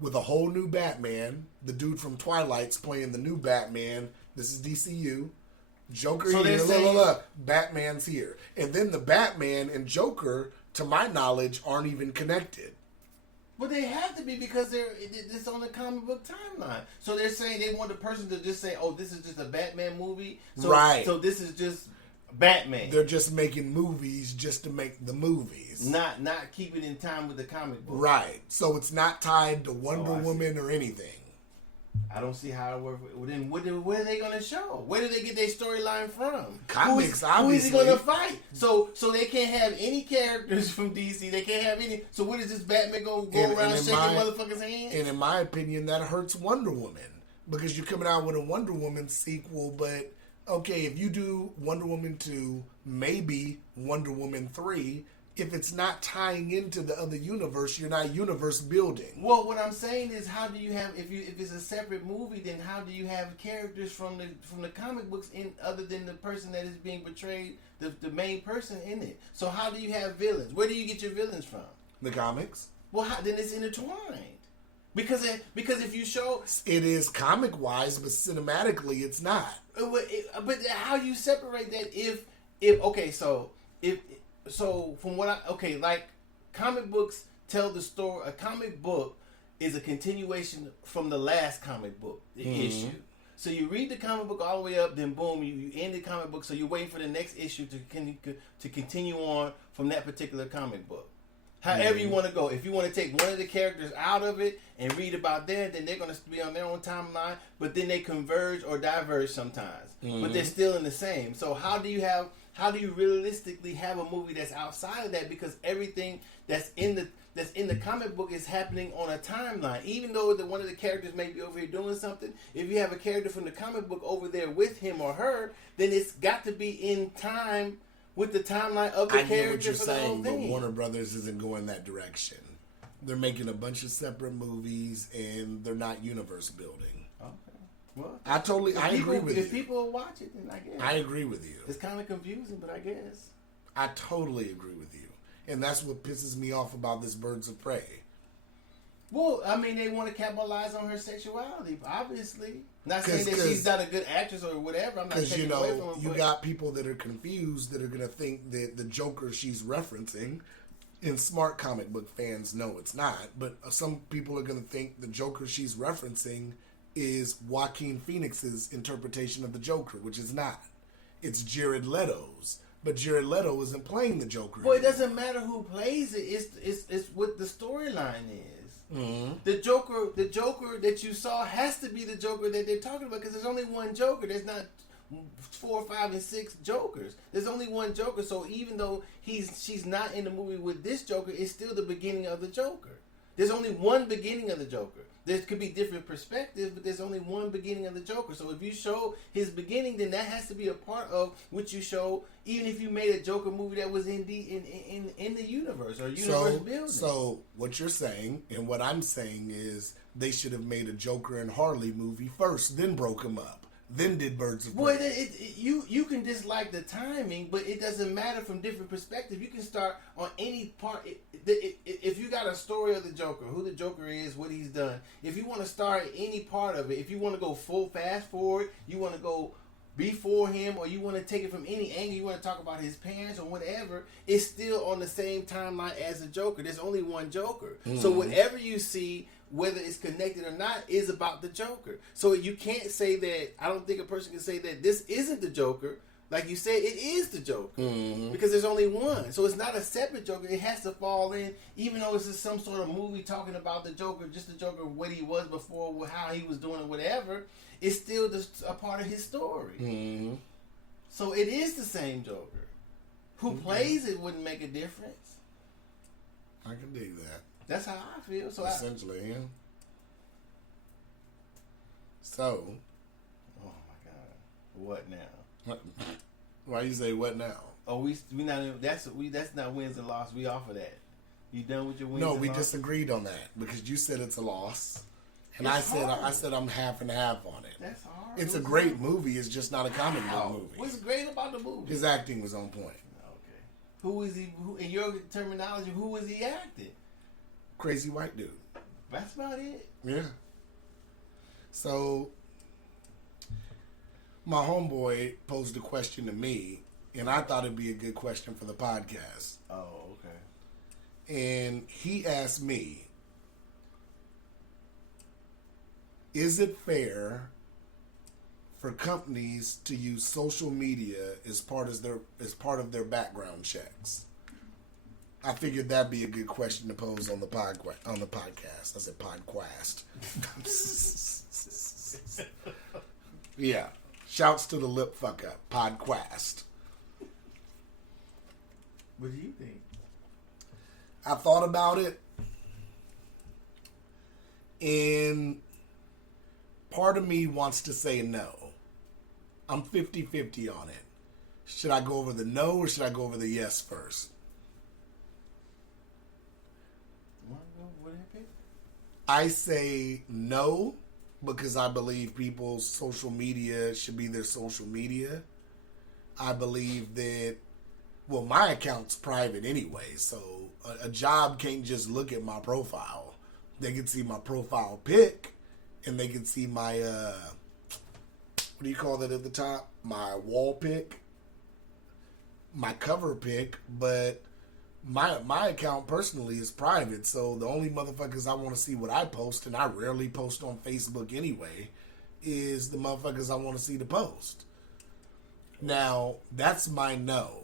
with a whole new Batman. The dude from Twilight's playing the new Batman. This is DCU. Joker So here, they're saying- Batman's here. And then the Batman and Joker, to my knowledge, aren't even connected. But they have to be because it's on the comic book timeline. So they're saying they want the person to just say, "Oh, this is just a Batman movie." So, Right. So this is just Batman. They're just making movies just to make the movies. Not keep it in time with the comic book. Right. So it's not tied to Wonder I see. Woman or anything. I don't see how it works. Well, then what are they going to show? Where do they get their storyline from? Comics, Who is he obviously. going to fight? So they can't have any characters from DC. They can't have any. So what is this Batman going to go around shaking motherfuckers' hands? And in my opinion, that hurts Wonder Woman. Because you're coming out with a Wonder Woman sequel, but okay, if you do Wonder Woman 2, maybe Wonder Woman 3, if it's not tying into the other universe, you're not universe building. Well, what I'm saying is, how do you have if it's a separate movie? Then how do you have characters from the comic books in other than the person that is being portrayed, the main person in it? So how do you have villains? Where do you get your villains from? The comics. Well, then it's intertwined. Because if you show it is comic wise, but cinematically it's not. But how you separate that so from what like comic books tell the story. A comic book is a continuation from the last comic book issue. So you read the comic book all the way up, then boom, you end the comic book. So you're waiting for the next issue to continue on from that particular comic book. However you want to go. If you want to take one of the characters out of it and read about them, then they're going to be on their own timeline, but then they converge or diverge sometimes. But they're still in the same. So how do you realistically have a movie that's outside of that? Because everything that's in the comic book is happening on a timeline. Even though one of the characters may be over here doing something, if you have a character from the comic book over there with him or her, then it's got to be in time with the timeline of the character. I get what you're for the whole saying, but thing. Warner Brothers isn't going that direction. They're making a bunch of separate movies, and they're not universe building. Okay. Well, I agree with you. If people watch it, then I guess. I agree with you. It's kind of confusing, but I guess. I totally agree with you. And that's what pisses me off about this Birds of Prey. Well, I mean, they want to capitalize on her sexuality, obviously. Not saying that she's not a good actress or whatever. I'm not taking away from her. You got people that are confused that are going to think that the Joker she's referencing, and smart comic book fans know it's not, but some people are going to think the Joker she's referencing is Joaquin Phoenix's interpretation of the Joker, which is not. It's Jared Leto's. But Jared Leto isn't playing the Joker. Well, it doesn't matter who plays it. It's what the storyline is. Mm-hmm. The Joker that you saw has to be the Joker that they're talking about, because there's only one Joker. There's not 4, 5, and 6 Jokers. There's only one Joker. So even though she's not in the movie with this Joker, it's still the beginning of the Joker. There's only one beginning of the Joker. There could be different perspectives, but there's only one beginning of the Joker. So if you show his beginning, then that has to be a part of what you show, even if you made a Joker movie that was in the universe or universe building. So what you're saying and what I'm saying is they should have made a Joker and Harley movie first, then broke them up, then did Birds of Prey. Well, you can dislike the timing, but it doesn't matter from different perspectives. You can start on any part. If you got a story of the Joker, who the Joker is, what he's done, if you want to start any part of it, if you want to go full fast forward, you want to go before him, or you want to take it from any angle, you want to talk about his parents or whatever, it's still on the same timeline as the Joker. There's only one Joker. Mm-hmm. So whatever you see, whether it's connected or not, is about the Joker. So you can't say that, I don't think a person can say that this isn't the Joker. Like you said, it is the Joker. Mm-hmm. Because there's only one. So it's not a separate Joker. It has to fall in, even though it's just some sort of movie talking about the Joker, just the Joker, what he was before, how he was doing it, whatever. It's still a part of his story. Mm-hmm. So it is the same Joker. Who plays it wouldn't make a difference. I can dig that. That's how I feel. So essentially, yeah. So. Oh my God. What now? Why you say what now? Oh, we not that's not wins and loss. We off of that. You done with your wins? No, and we loss? disagreed on that because you said it's a loss, and It's I hard. said I'm half and half on it. That's hard. It's a What's great hard? movie. It's just not a comic book movie. What's great about the movie? His acting was on point. Okay. Who is he? Who, in your terminology, who was he acting? Crazy white dude. That's about it. Yeah. So my homeboy posed a question to me, and I thought it'd be a good question for the podcast. Oh, okay. And he asked me, is it fair for companies to use social media as part of their background checks? I figured that'd be a good question to pose on the podcast. I said podcast. Yeah. Shouts to the lip fuck up. Podcast. What do you think? I thought about it, and part of me wants to say no. I'm 50-50 on it. Should I go over the no or should I go over the yes first? What did I pick? I say no because I believe people's social media should be their social media. I believe that, well, my account's private anyway, so a job can't just look at my profile. They can see my profile pic, and they can see my, what do you call that at the top? My wall pic, my cover pic, but my account personally is private, so the only motherfuckers I want to see what I post, and I rarely post on Facebook anyway, is the motherfuckers I want to see the post. Now, that's my no.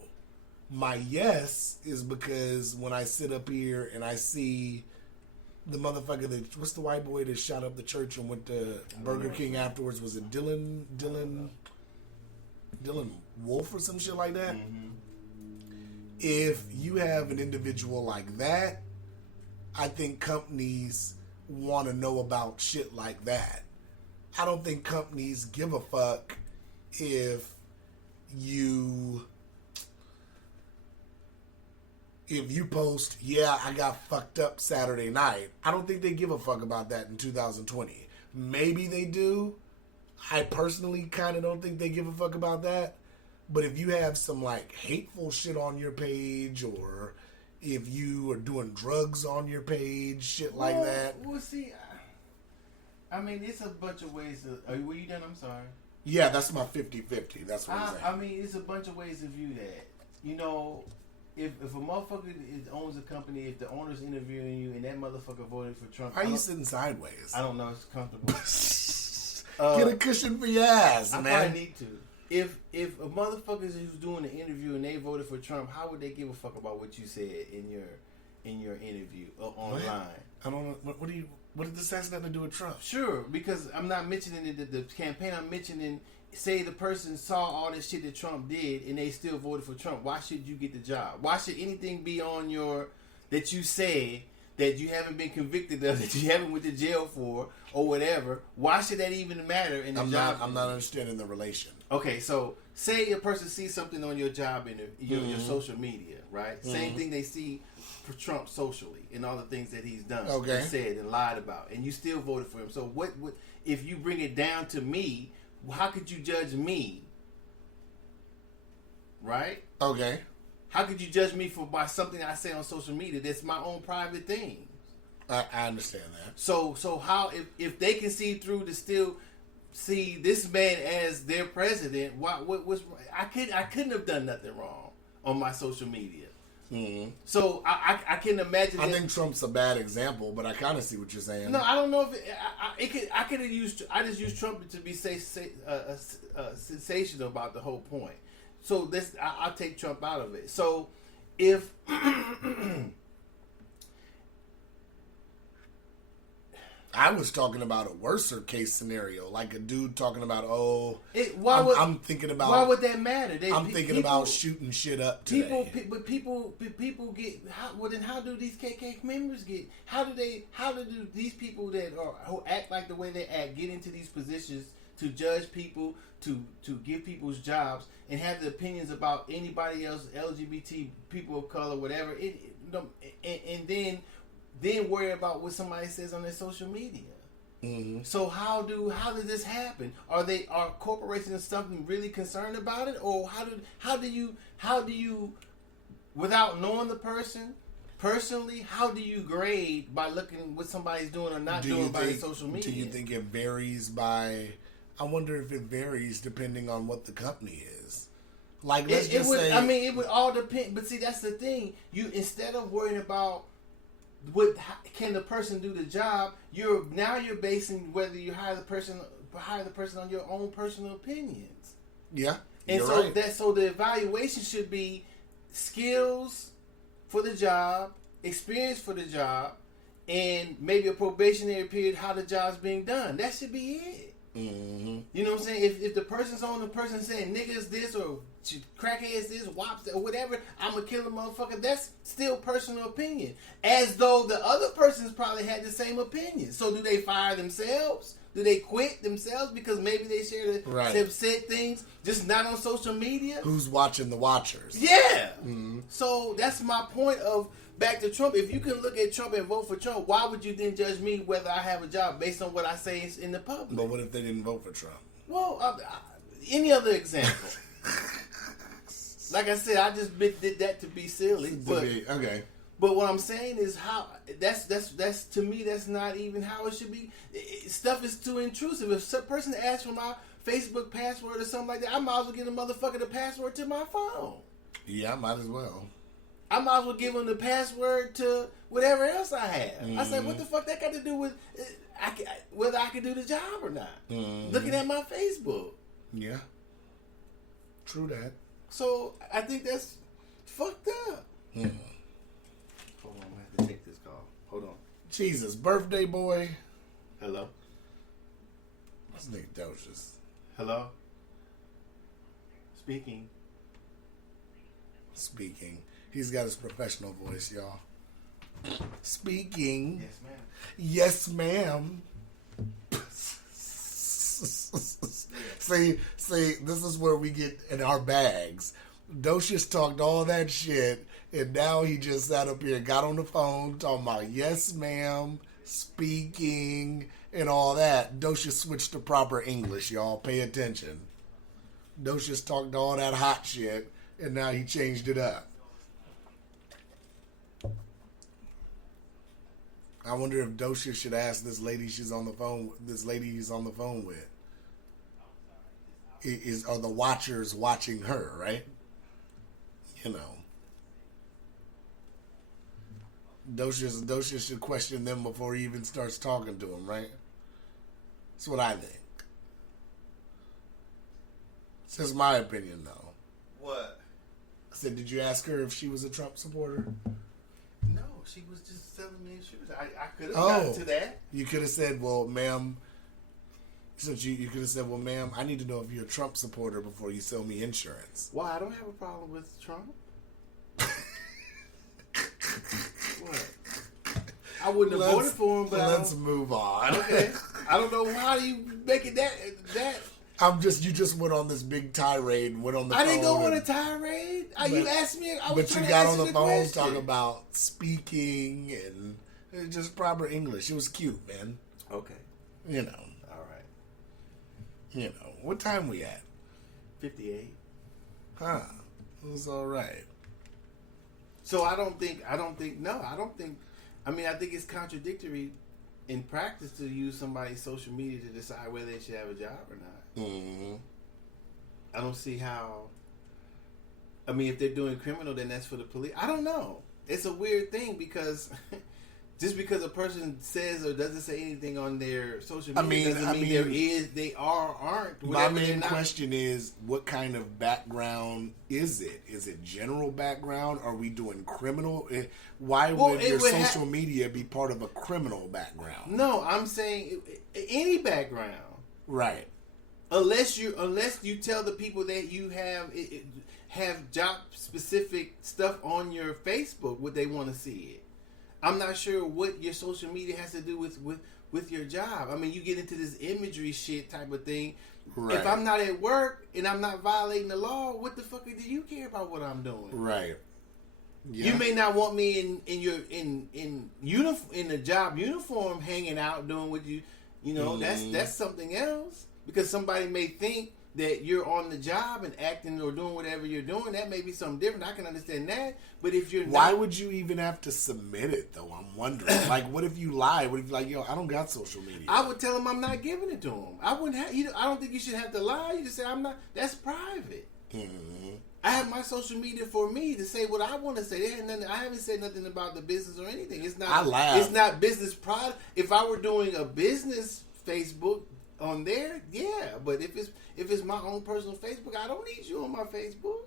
My yes is because when I sit up here and I see the motherfucker that, what's the white boy that shot up the church and went to Burger King afterwards? Was it Dylan Wolf or some shit like that? Mm-hmm. If you have an individual like that, I think companies want to know about shit like that. I don't think companies give a fuck if you post, yeah, I got fucked up Saturday night. I don't think they give a fuck about that in 2020. Maybe they do. I personally kind of don't think they give a fuck about that. But if you have some like hateful shit on your page, or if you are doing drugs on your page, shit like that. Well, see, I mean, it's a bunch of ways to. Were you done? I'm sorry. Yeah, that's my 50-50. That's what I'm saying. I mean, it's a bunch of ways to view that. You know, if a motherfucker owns a company, if the owner's interviewing you and that motherfucker voted for Trump, Why are you sitting sideways? I don't know. It's comfortable. Get a cushion for your ass, I man. probably need to. If a motherfucker is doing an interview and they voted for Trump, how would they give a fuck about what you said in your interview online? I don't know. What did this have nothing to do with Trump? Sure, because I'm not mentioning the campaign. I'm mentioning, say the person saw all this shit that Trump did and they still voted for Trump. Why should you get the job? Why should anything be on your that you say that you haven't been convicted of, that you haven't went to jail for, or whatever? Why should that even matter in the job? I'm not understanding the relation. Okay, so say a person sees something on your job in your social media, right? Mm-hmm. Same thing they see for Trump socially and all the things that he's done, and said, and lied about, and you still voted for him. So what if you bring it down to me? How could you judge me? Right? Okay. How could you judge me by something I say on social media? That's my own private thing. I understand that. So how if they can see through to still see this man as their president? What was I couldn't have done nothing wrong on my social media. Mm-hmm. So I can imagine. I think Trump's a bad example, but I kind of see what you're saying. No, I don't know if I could have used. I just used Trump to be sensational about the whole point. So this I'll take Trump out of it. So if I was talking about a worser case scenario, like a dude talking about, I'm thinking about. Why would that matter? I'm thinking about shooting shit up today. People get. How do these KKK members get? How do these people that who act like the way they act get into these positions to judge people, to give people's jobs and have the opinions about anybody else, LGBT people of color, whatever. And then worry about what somebody says on their social media. Mm-hmm. So how does this happen? Are corporations and stuff really concerned about it, or how do you without knowing the person personally, how do you grade by looking what somebody's doing or not doing by social media? Do you think it varies by? I wonder if it varies depending on what the company is. Like let's just say, I mean, it would all depend. But see, that's the thing. You instead of worrying about can the person do the job, you're basing whether you hire the person on your own personal opinions. Yeah, and you're so right. so the evaluation should be skills for the job, experience for the job, and maybe a probationary period how the job's being done. That should be it. Mm-hmm. You know what I'm saying? If the person's on the person saying niggas this or crackheads this, wops or whatever, I'm gonna kill a motherfucker. That's still personal opinion. As though the other person's probably had the same opinion. So do they fire themselves? Do they quit themselves because maybe they have said things just not on social media? Who's watching the watchers? Yeah. Mm-hmm. So that's my point of back to Trump. If you can look at Trump and vote for Trump, why would you then judge me whether I have a job based on what I say in the public? But what if they didn't vote for Trump? Well, any other example? Like I said, I just did that to be silly. Okay. But what I'm saying is how that's to me that's not even how it should be. Stuff is too intrusive. If some person asks for my Facebook password or something like that, I might as well give a motherfucker the password to my phone. Yeah, I might as well. I might as well give them the password to whatever else I have. Mm-hmm. I said, what the fuck that got to do with whether I can do the job or not? Mm-hmm. Looking at my Facebook. Yeah. True that. So I think that's fucked up. Mm-hmm. Hold on, I have to take this call. Hold on. Jesus, birthday boy. Hello? What's name? Docious. Hello? Speaking. He's got his professional voice, y'all. Speaking. Yes, ma'am. Yes, ma'am. See, this is where we get in our bags. Docious talked all that shit, and now he just sat up here and got on the phone talking about yes, ma'am, speaking, and all that. Docious switched to proper English, y'all. Pay attention. Docious talked all that hot shit, and now he changed it up. I wonder if Docious should ask this lady he's on the phone with. Are the watchers watching her, right? You know. Docious should question them before he even starts talking to them, right? That's what I think. It's just my opinion, though. What? I said, did you ask her if she was a Trump supporter? No, she was just selling me shoes. I could have gotten to that. You could have said, well, ma'am, since you could have said, well, ma'am, I need to know if you're a Trump supporter before you sell me insurance. Why? I don't have a problem with Trump. What? I wouldn't have voted for him, but let's move on. Okay. I don't know how you make it that. You just went on this big tirade and went on the phone. I didn't go on a tirade. You asked me. But you got on the phone talking about speaking and just proper English. It was cute, man. Okay. You know. All right. You know. What time we at? 58. Huh. It was all right. So I think it's contradictory in practice to use somebody's social media to decide whether they should have a job or not. Mm-hmm. I don't see how. I mean, if they're doing criminal, then that's for the police. I don't know. It's a weird thing because just because a person says or doesn't say anything on their social media doesn't mean they are or aren't. My main question is, what kind of background is it? Is it general background? Are we doing criminal? Why would your social media be part of a criminal background? No, I'm saying any background. Right. Unless you tell the people that you have job specific stuff on your Facebook, would they want to see it? I'm not sure what your social media has to do with with your job. I mean, you get into this imagery shit type of thing. Right. If I'm not at work and I'm not violating the law, what the fuck do you care about what I'm doing? Right. Yeah. You may not want me in the job uniform hanging out doing what you know, that's something else. Because somebody may think that you're on the job and acting or doing whatever you're doing, that may be something different. I can understand that. But if you're why would you even have to submit it though? I'm wondering. Like, what if you lie? What if you're like, yo, I don't got social media? I would tell them I'm not giving it to them. I wouldn't have. I don't think you should have to lie. You just say I'm not. That's private. Mm-hmm. I have my social media for me to say what I want to say. I haven't said nothing about the business or anything. It's not. I laugh. It's not business product. If I were doing a business Facebook on there, yeah. But if it's my own personal Facebook, I don't need you on my Facebook.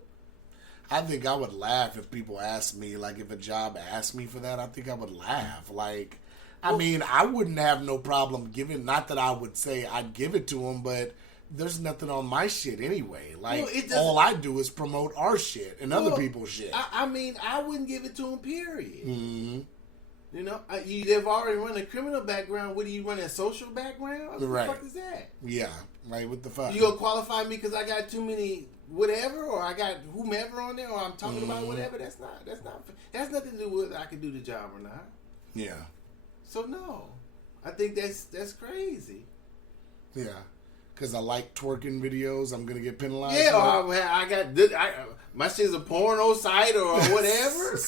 I think I would laugh if people asked me, like, if a job asked me for that. I think I would laugh. Like, I mean, I wouldn't have no problem giving. Not that I would say I'd give it to them, but there's nothing on my shit anyway. Like, all I do is promote our shit and other people's shit. I mean, I wouldn't give it to them, period. Mm-hmm. You know, they've already run a criminal background. What do you run, a social background? What right. the fuck is that? Yeah, like, what the fuck? You gonna qualify me because I got too many whatever, or I got whomever on there, or I'm talking about whatever? That's nothing to do with whether I can do the job or not. Yeah. So no, I think that's crazy. Yeah. Because I like twerking videos, I'm gonna get penalized. Yeah, or I got my shit's a porno site or whatever.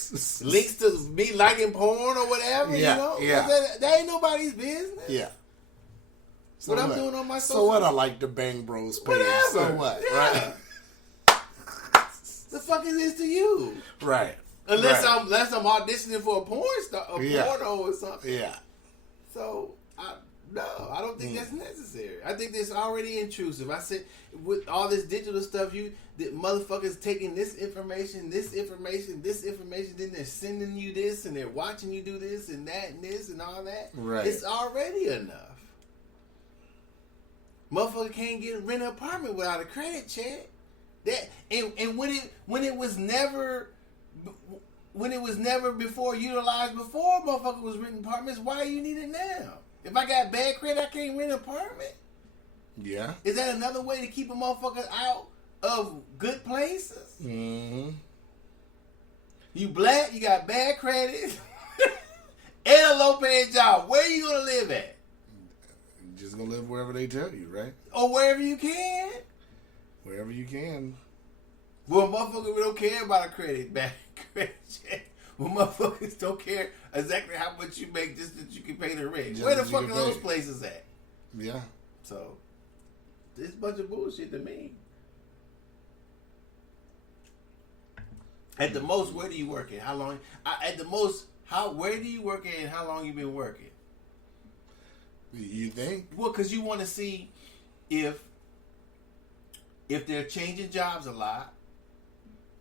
Links to me liking porn or whatever. Yeah, you know, yeah. That ain't nobody's business. Yeah. So what I'm doing on my social. So what? I like the Bang Bros page. Whatever. So what? Yeah. Right. The fuck is this to you? Right. Unless I'm auditioning for a porn star, porno or something. Yeah. So I don't think that's necessary. I think that's already intrusive. I said with all this digital stuff, the motherfuckers taking this information, then they're sending you this and they're watching you do this and that and this and all that. Right. It's already enough. Motherfucker can't rent an apartment without a credit check. That and when it was never before utilized before motherfucker was renting apartments, why you need it now? If I got bad credit, I can't rent an apartment. Yeah. Is that another way to keep a motherfucker out of good places? Mm-hmm. You black, you got bad credit, and a low paying job. Where you gonna live at? Just gonna live wherever they tell you, right? Or wherever you can. Wherever you can. Well, motherfuckers don't care about a bad credit check. Well, motherfuckers don't care exactly how much you make just that you can pay the rent. Where the fuck are those places at? Yeah. So, this is a bunch of bullshit to me. At the most, where do you work at? How long? At the most, where do you work at and how long you been working? You think? Well, because you want to see if they're changing jobs a lot.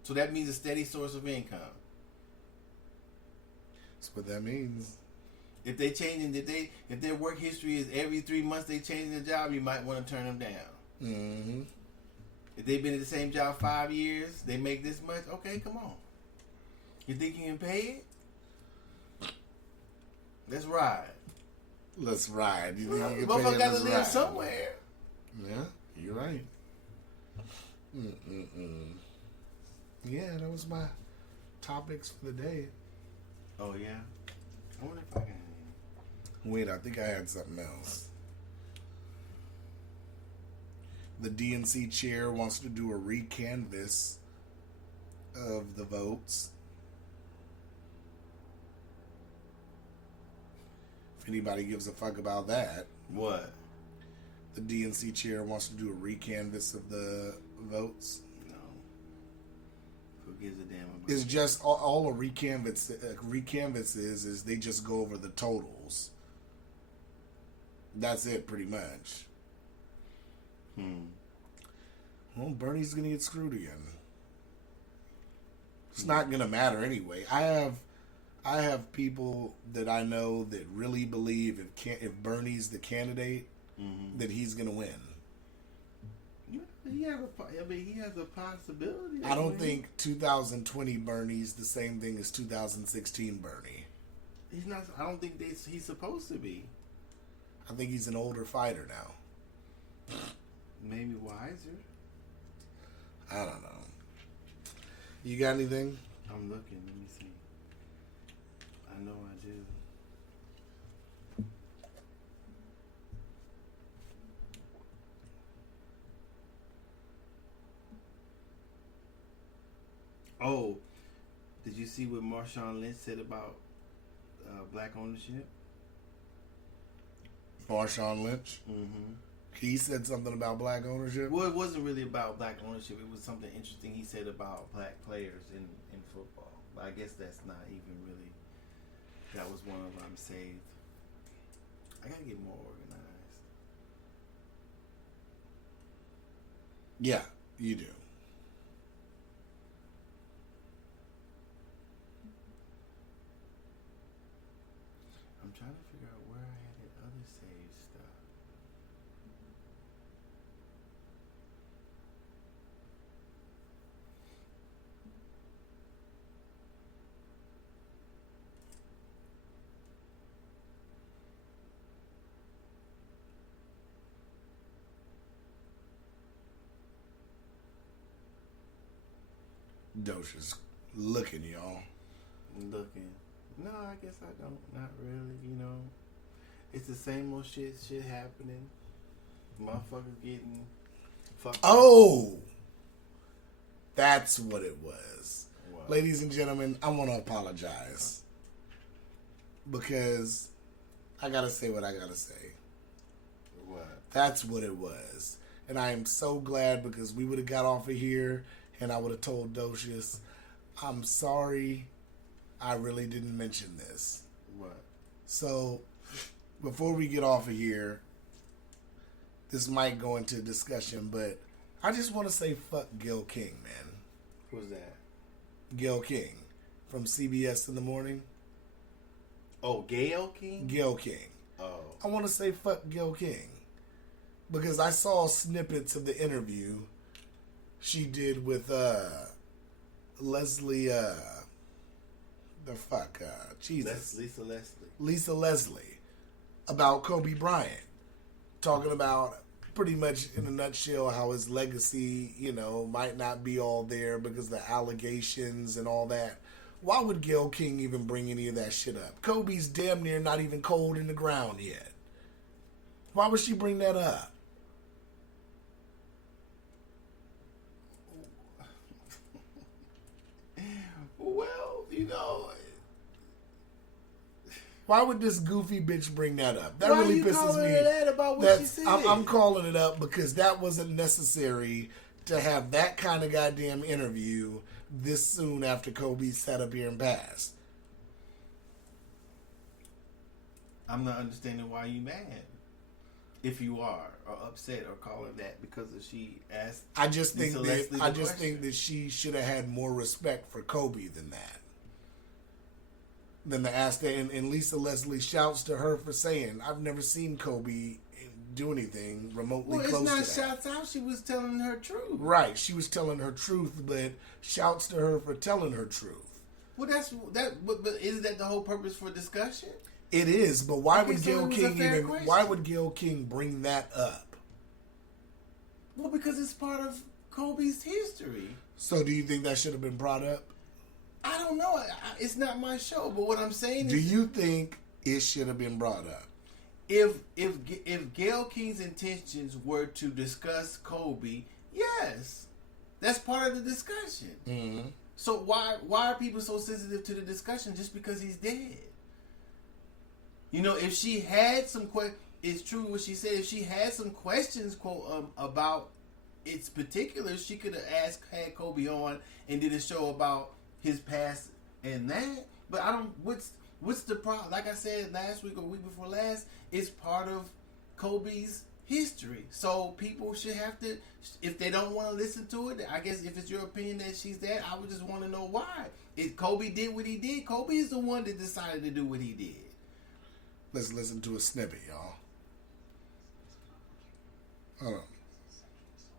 So that means a steady source of income. That's what that means. If they changing, if their work history is every 3 months they changing the job, you might want to turn them down. Mm-hmm. If they've been at the same job 5 years, they make this much. Okay, come on. You think you can pay it? Let's ride. Let's ride. You think you can pay Motherfucker it? got to live somewhere. Yeah, you're right. Mm-mm-mm. Yeah, that was my topics for the day. Oh, yeah? I wonder if I can... Wait, I think I had something else. The DNC chair wants to do a recanvass of the votes. If anybody gives a fuck about that. What? The DNC chair wants to do a recanvass of the votes. No. Who gives a damn about It's just all a recanvass is they just go over the totals. That's it, pretty much. Well, Bernie's gonna get screwed again. It's not gonna matter anyway. I have people that I know that really believe if Bernie's the candidate, that he's gonna win. He has a possibility. I don't think 2020 Bernie's the same thing as 2016 Bernie. He's not. I don't think he's supposed to be. I think he's an older fighter now. Maybe wiser. I don't know. You got anything? I'm looking. Let me see. I know I do. Oh, did you see what Marshawn Lynch said about black ownership? Marshawn Lynch? Mm-hmm. He said something about black ownership? Well, it wasn't really about black ownership. It was something interesting he said about black players in football. But I guess that's not even really... That was one of them saved. I gotta get more organized. Yeah, you do. I'm trying to figure out where I had that other saved stuff. Dosha's looking, y'all. Looking. No, I guess I don't. Not really, you know. It's the same old shit happening. Motherfuckers getting fucked. Oh! That's what it was. What? Ladies and gentlemen, I want to apologize. Because I got to say what I got to say. What? That's what it was. And I am so glad because we would have got off of here and I would have told Docious, I'm sorry, I really didn't mention this. What? So, before we get off of here, this might go into discussion, but I just want to say fuck Gil King, man. Who's that? Gil King from CBS in the Morning. Oh, Gayle King? Gil King. Oh. I want to say fuck Gil King. Because I saw snippets of the interview she did with Leslie, Jesus. Lisa Leslie. Lisa Leslie about Kobe Bryant. Talking about pretty much in a nutshell how his legacy, you know, might not be all there because of the allegations and all that. Why would Gayle King even bring any of that shit up? Kobe's damn near not even cold in the ground yet. Why would she bring that up? Well, you know... Why would this goofy bitch bring that up? That Why really you pisses calling me. her that about what she said? I'm calling it up because that wasn't necessary to have that kind of goddamn interview this soon after Kobe sat up here and passed. I'm not understanding why you mad. If you are, or upset, or calling that because she asked. I just think Lisa Leslie the question. think that she should have had more respect for Kobe than that. Than to ask that, and Lisa Leslie shouts to her for saying, "I've never seen Kobe do anything remotely close to that." Well, it's not shouts out. She was telling her truth. Right, she was telling her truth, but shouts to her for telling her truth. Well, that's that. But isn't that the whole purpose for discussion? It is, but why Okay, would so Gayle it was a King fair even? question. Why would Gayle King bring that up? Well, because it's part of Kobe's history. So, do you think that should have been brought up? I don't know. It's not my show, but what I'm saying Do is, you think it should have been brought up? if Gayle King's intentions were to discuss Kobe, yes, that's part of the discussion. Mm-hmm. So why are people so sensitive to the discussion just because he's dead? You know, if she had some it's true what she said. If she had some questions, quote, about its particulars, she could have had Kobe on and did a show about his past and that. But I don't. What's the problem? Like I said last week or week before last, it's part of Kobe's history. So people should have to, if they don't want to listen to it, I guess if it's your opinion that she's dead, I would just want to know why. If Kobe did what he did, Kobe is the one that decided to do what he did. Let's listen to a snippet, y'all. Hold on.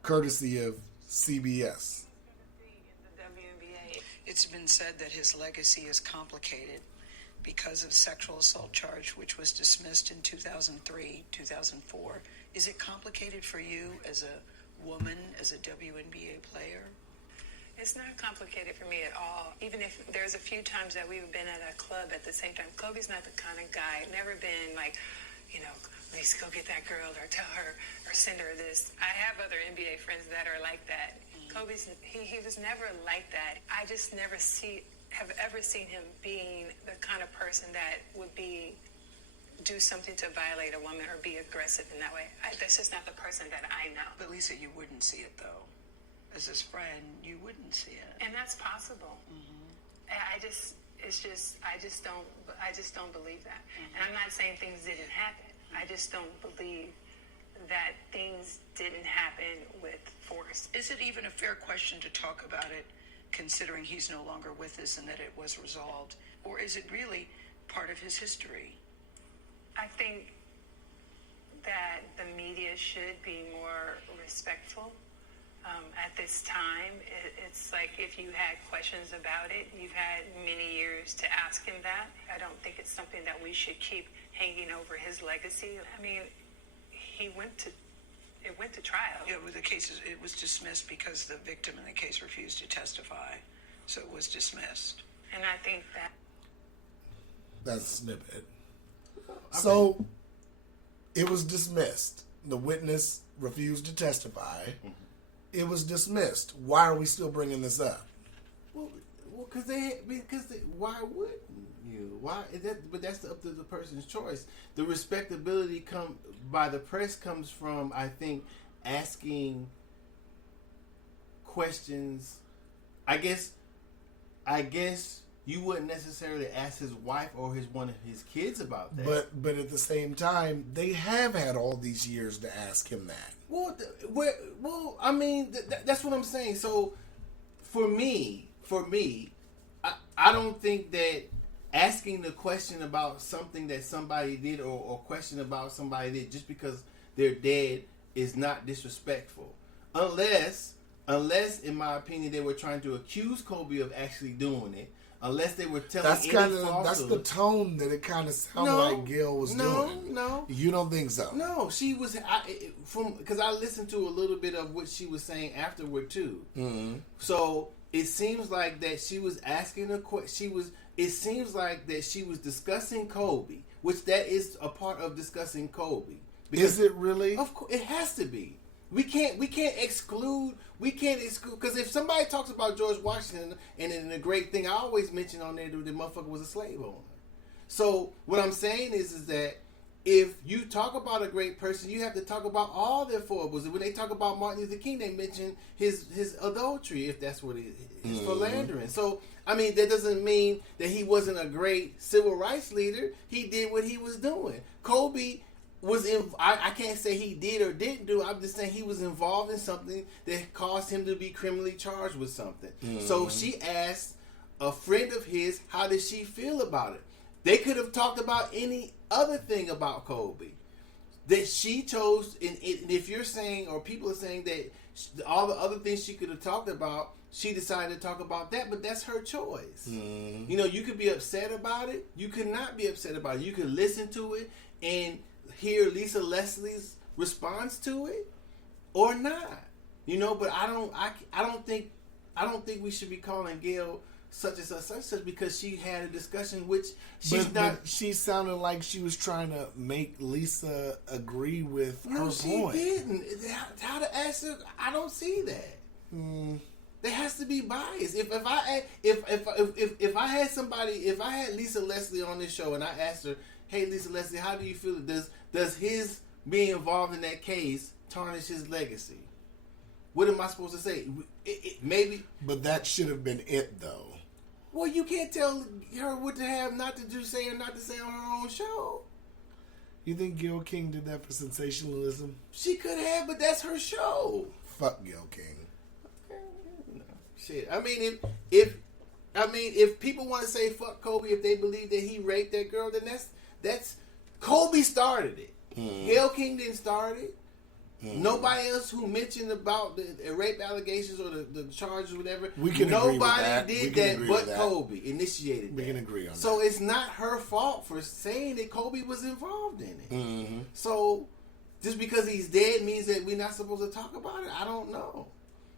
Courtesy of CBS. It's been said that his legacy is complicated. because of sexual assault charge, which was dismissed in 2003, 2004. Is it complicated for you as a woman, as a WNBA player? It's not complicated for me at all. Even if there's a few times that we've been at a club at the same time. Kobe's not the kind of guy, never been like, let's go get that girl or tell her or send her this. I have other NBA friends that are like that. Kobe's, he was never like that. I just never have ever seen him being the kind of person that would do something to violate a woman or be aggressive in that way. That's just not the person that I know. But Lisa, you wouldn't see it though. As his friend, you wouldn't see it. And that's possible. I just don't believe that. And I'm not saying things didn't happen. I just don't believe that things didn't happen with force. Is it even a fair question to talk about it, considering he's no longer with us and that it was resolved? Or is it really part of his history? I think that the media should be more respectful. At this time, it's like if you had questions about it, you've had many years to ask him that. I don't think it's something that we should keep hanging over his legacy. I mean, it went to trial. Yeah, with the cases, it was dismissed because the victim in the case refused to testify, so it was dismissed. And I think that that's a snippet. So it was dismissed. The witness refused to testify. It was dismissed. Why are we still bringing this up? Well, because why wouldn't you? Why? But that's up to the person's choice. The respectability by the press comes from, I think, asking questions. I guess you wouldn't necessarily ask his wife or one of his kids about that. But at the same time, they have had all these years to ask him that. Well, I mean, that's what I'm saying. So, for me, I don't think that asking the question about something that somebody did or question about somebody did just because they're dead is not disrespectful. Unless, in my opinion, they were trying to accuse Kobe of actually doing it. Unless they were telling that's the tone that it kind of sounded like Gail was doing. No, you don't think so? No, she was because I listened to a little bit of what she was saying afterward too. Mm-hmm. So it seems like that she was asking a question. It seems like that she was discussing Kobe, which that is a part of discussing Kobe. Is it really? Of course, it has to be. We can't exclude because if somebody talks about George Washington and the great thing I always mention on there, the motherfucker was a slave owner. So what I'm saying is that if you talk about a great person, you have to talk about all their foibles. When they talk about Martin Luther King, they mention his adultery, if that's what it is, his philandering. So I mean, that doesn't mean that he wasn't a great civil rights leader. He did what he was doing. Kobe was I can't say he did or didn't do. I'm just saying he was involved in something that caused him to be criminally charged with something. Mm-hmm. So she asked a friend of his, how did she feel about it? They could have talked about any other thing about Kobe that she chose. And if you're saying, or people are saying that all the other things she could have talked about, she decided to talk about that, but that's her choice. Mm-hmm. You could be upset about it. You could not be upset about it. You could listen to it and hear Lisa Leslie's response to it or not, but I don't think we should be calling Gail such and such because she had a discussion which but she sounded like she was trying to make Lisa agree with her point. No, she didn't. How to ask her? I don't see that. There has to be bias. If I had Lisa Leslie on this show and I asked her, hey, Lisa Leslie, how do you feel? Does his being involved in that case tarnish his legacy? What am I supposed to say? Maybe. But that should have been it, though. Well, you can't tell her what to have, not to do, say, or not to say on her own show. You think Gayle King did that for sensationalism? She could have, but that's her show. Fuck Gayle King. No, shit. I mean, if people want to say fuck Kobe, if they believe that he raped that girl, then that's Kobe started it. Gayle King didn't start it. Nobody else who mentioned about the rape allegations or the charges or whatever. We can agree with that. Nobody We did can that agree but with that. Kobe initiated We that. can agree on So that. it's not her fault for saying that Kobe was involved in it. Mm-hmm. So just because he's dead means that we're not supposed to talk about it? I don't know.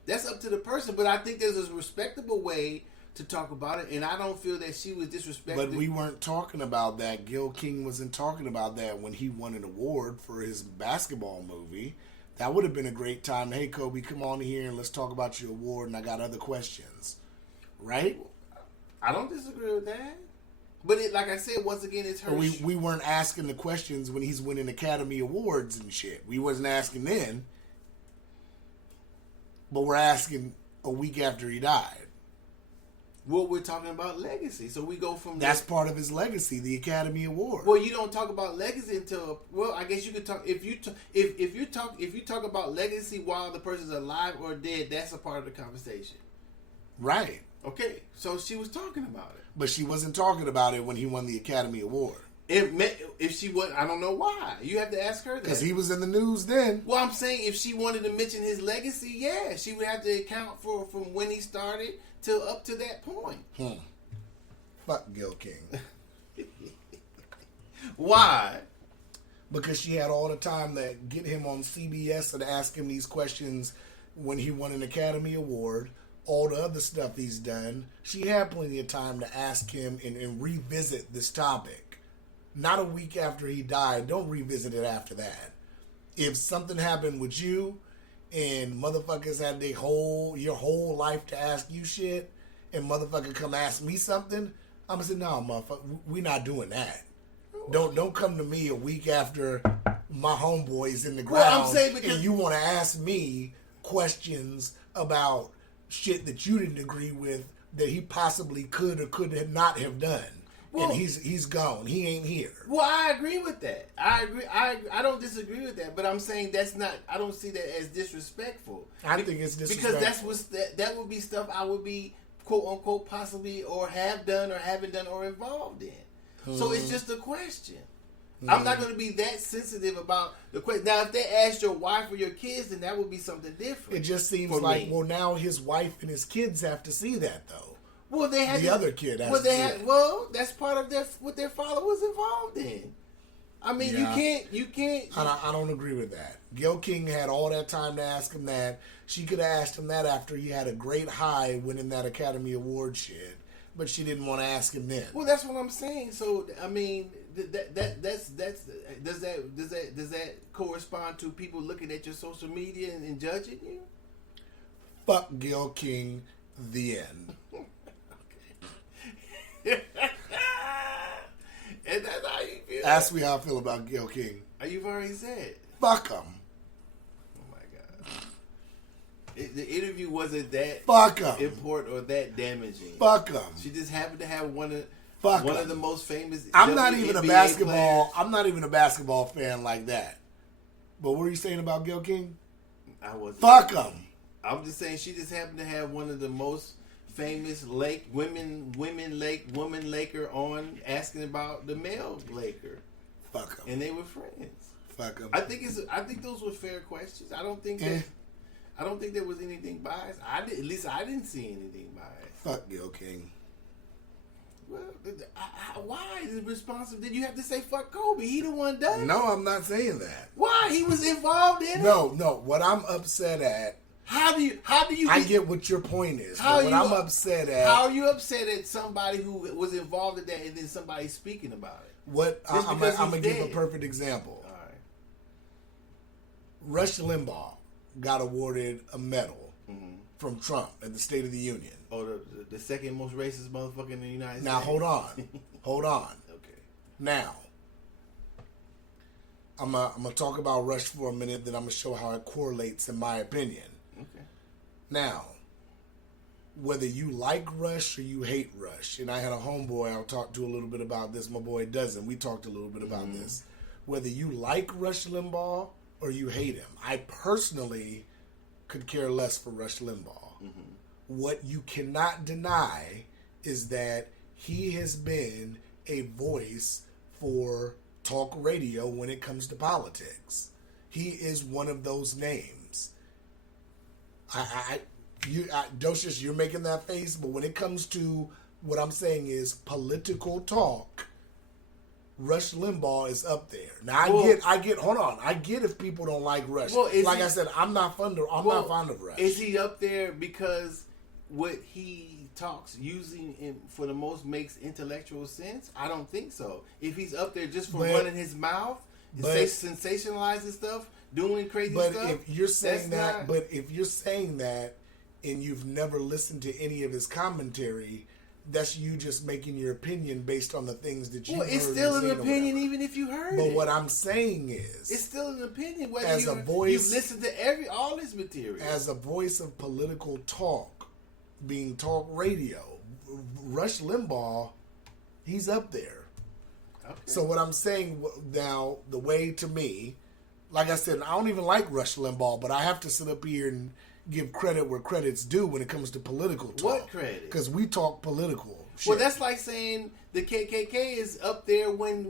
That's up to the person. But I think there's a respectable way to talk about it, and I don't feel that she was disrespected. But we weren't talking about that. Gil King wasn't talking about that when he won an award for his basketball movie. That would have been a great time. Hey, Kobe, come on here and let's talk about your award, and I got other questions. Right? I don't disagree with that. But like I said, once again, it's her. But we weren't asking the questions when he's winning Academy Awards and shit. We wasn't asking then. But we're asking a week after he died. Well, we're talking about legacy, so we go from That's part of his legacy, the Academy Award. Well, you don't talk about legacy until I guess you could talk if you talk about legacy while the person's alive or dead. That's a part of the conversation. Right. Okay, so she was talking about it. But she wasn't talking about it when he won the Academy Award. If she was, I don't know why. You have to ask her that. Because he was in the news then. Well, I'm saying if she wanted to mention his legacy, yeah, she would have to account for from when he started till up to that point. Fuck Gil King. Why? Because she had all the time to get him on CBS and ask him these questions when he won an Academy Award. All the other stuff he's done. She had plenty of time to ask him and revisit this topic. Not a week after he died. Don't revisit it after that. If something happened with you and motherfuckers had your whole life to ask you shit and motherfucker come ask me something, I'm gonna say, no, motherfucker, we not doing that. Don't come to me a week after my homeboy's in the ground Well, I'm saying because and you want to ask me questions about shit that you didn't agree with that he possibly could or could not have done. Well, and he's gone. He ain't here. Well, I agree with that. I agree. I don't disagree with that. But I'm saying that's not. I don't see that as disrespectful. I think it's disrespectful. Because that would be stuff I would be quote unquote possibly or have done or haven't done or involved in. So it's just a question. I'm not going to be that sensitive about the question. Now, if they asked your wife or your kids, then that would be something different. It just seems for like, me. well, now his wife and his kids have to see that, though. Well, they had The other kid has Well, to they see had. it. Well, that's part of what their father was involved in. I mean, Yeah. you can't. I don't agree with that. Gil King had all that time to ask him that. She could have asked him that after he had a great high winning that Academy Award shit, but she didn't want to ask him then. Well, that's what I'm saying. So, I mean, does that correspond to people looking at your social media and judging you? Fuck Gil King. The end. And that's how you feel. Ask me how I feel about Gil King. You've already said. Fuck him. Oh my god. The interview wasn't that Fuck him. important or that damaging. Fuck him. She just happened to have one Fuck of him. the most famous. I'm not even a WNBA basketball. players. I'm not even a basketball fan like that. But what were you saying about Gil King? I was. Fuck him. I'm just saying she just happened to have one of the most famous woman Laker on asking about the male Laker, Fuck him. and they were friends. Fuck him. I think those were fair questions. I don't think there was anything biased. At least I didn't see anything biased. Fuck Gil King. Well, why is it responsible? Did you have to say fuck Kobe? He the one done it. No, I'm not saying that. Why? He was involved in it. No. What I'm upset at. How do you? I get what your point is. How But what you- I'm upset at. How are you upset at somebody who was involved in that and then somebody speaking about it? What Just I'm because going to he's give a dead. perfect example. All right. Rush Limbaugh got awarded a medal from Trump at the State of the Union. Oh, the second most racist motherfucker in the United Now States. hold on. Okay. Now, I'm gonna talk about Rush for a minute, then I'm gonna show how it correlates in my opinion. Okay. Now, whether you like Rush or you hate Rush, and I had a homeboy I'll talk to a little bit about this. My boy Dozen. We talked a little bit about this. Whether you like Rush Limbaugh or you hate him, I personally could care less for Rush Limbaugh. What you cannot deny is that he has been a voice for talk radio when it comes to politics. He is one of those names. Docious, you're making that face, but when it comes to what I'm saying is political talk, Rush Limbaugh is up there. Now I get. Hold on, I get if people don't like Rush. Well, like I said, I'm not fond of Rush. Is he up there because what he talks for the most makes intellectual sense? I don't think so. If he's up there just for running his mouth, sensationalizing stuff, doing crazy stuff. But if you're saying that, and you've never listened to any of his commentary, that's you just making your opinion based on the things that you heard. Well, it's still an opinion even if you heard it. But what I'm saying is, it's still an opinion whether as a voice, you've listened to all his material. As a voice of political talk, being talk radio, Rush Limbaugh, he's up there. Okay. So what I'm saying now, the way to me, like I said, I don't even like Rush Limbaugh, but I have to sit up here and give credit where credit's due when it comes to political talk. What credit? Because we talk political shit. Well, that's like saying the KKK is up there when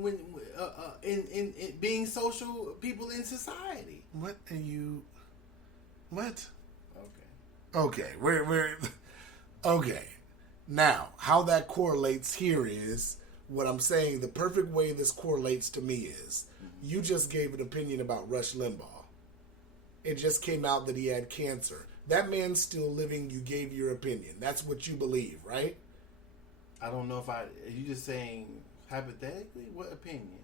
in being social people in society. What are you? What? Okay. We're okay. Now, how that correlates here is what I'm saying. The perfect way this correlates to me is you just gave an opinion about Rush Limbaugh. It just came out that he had cancer. That man's still living. You gave your opinion. That's what you believe, right? I don't know if are you just saying hypothetically? What opinion?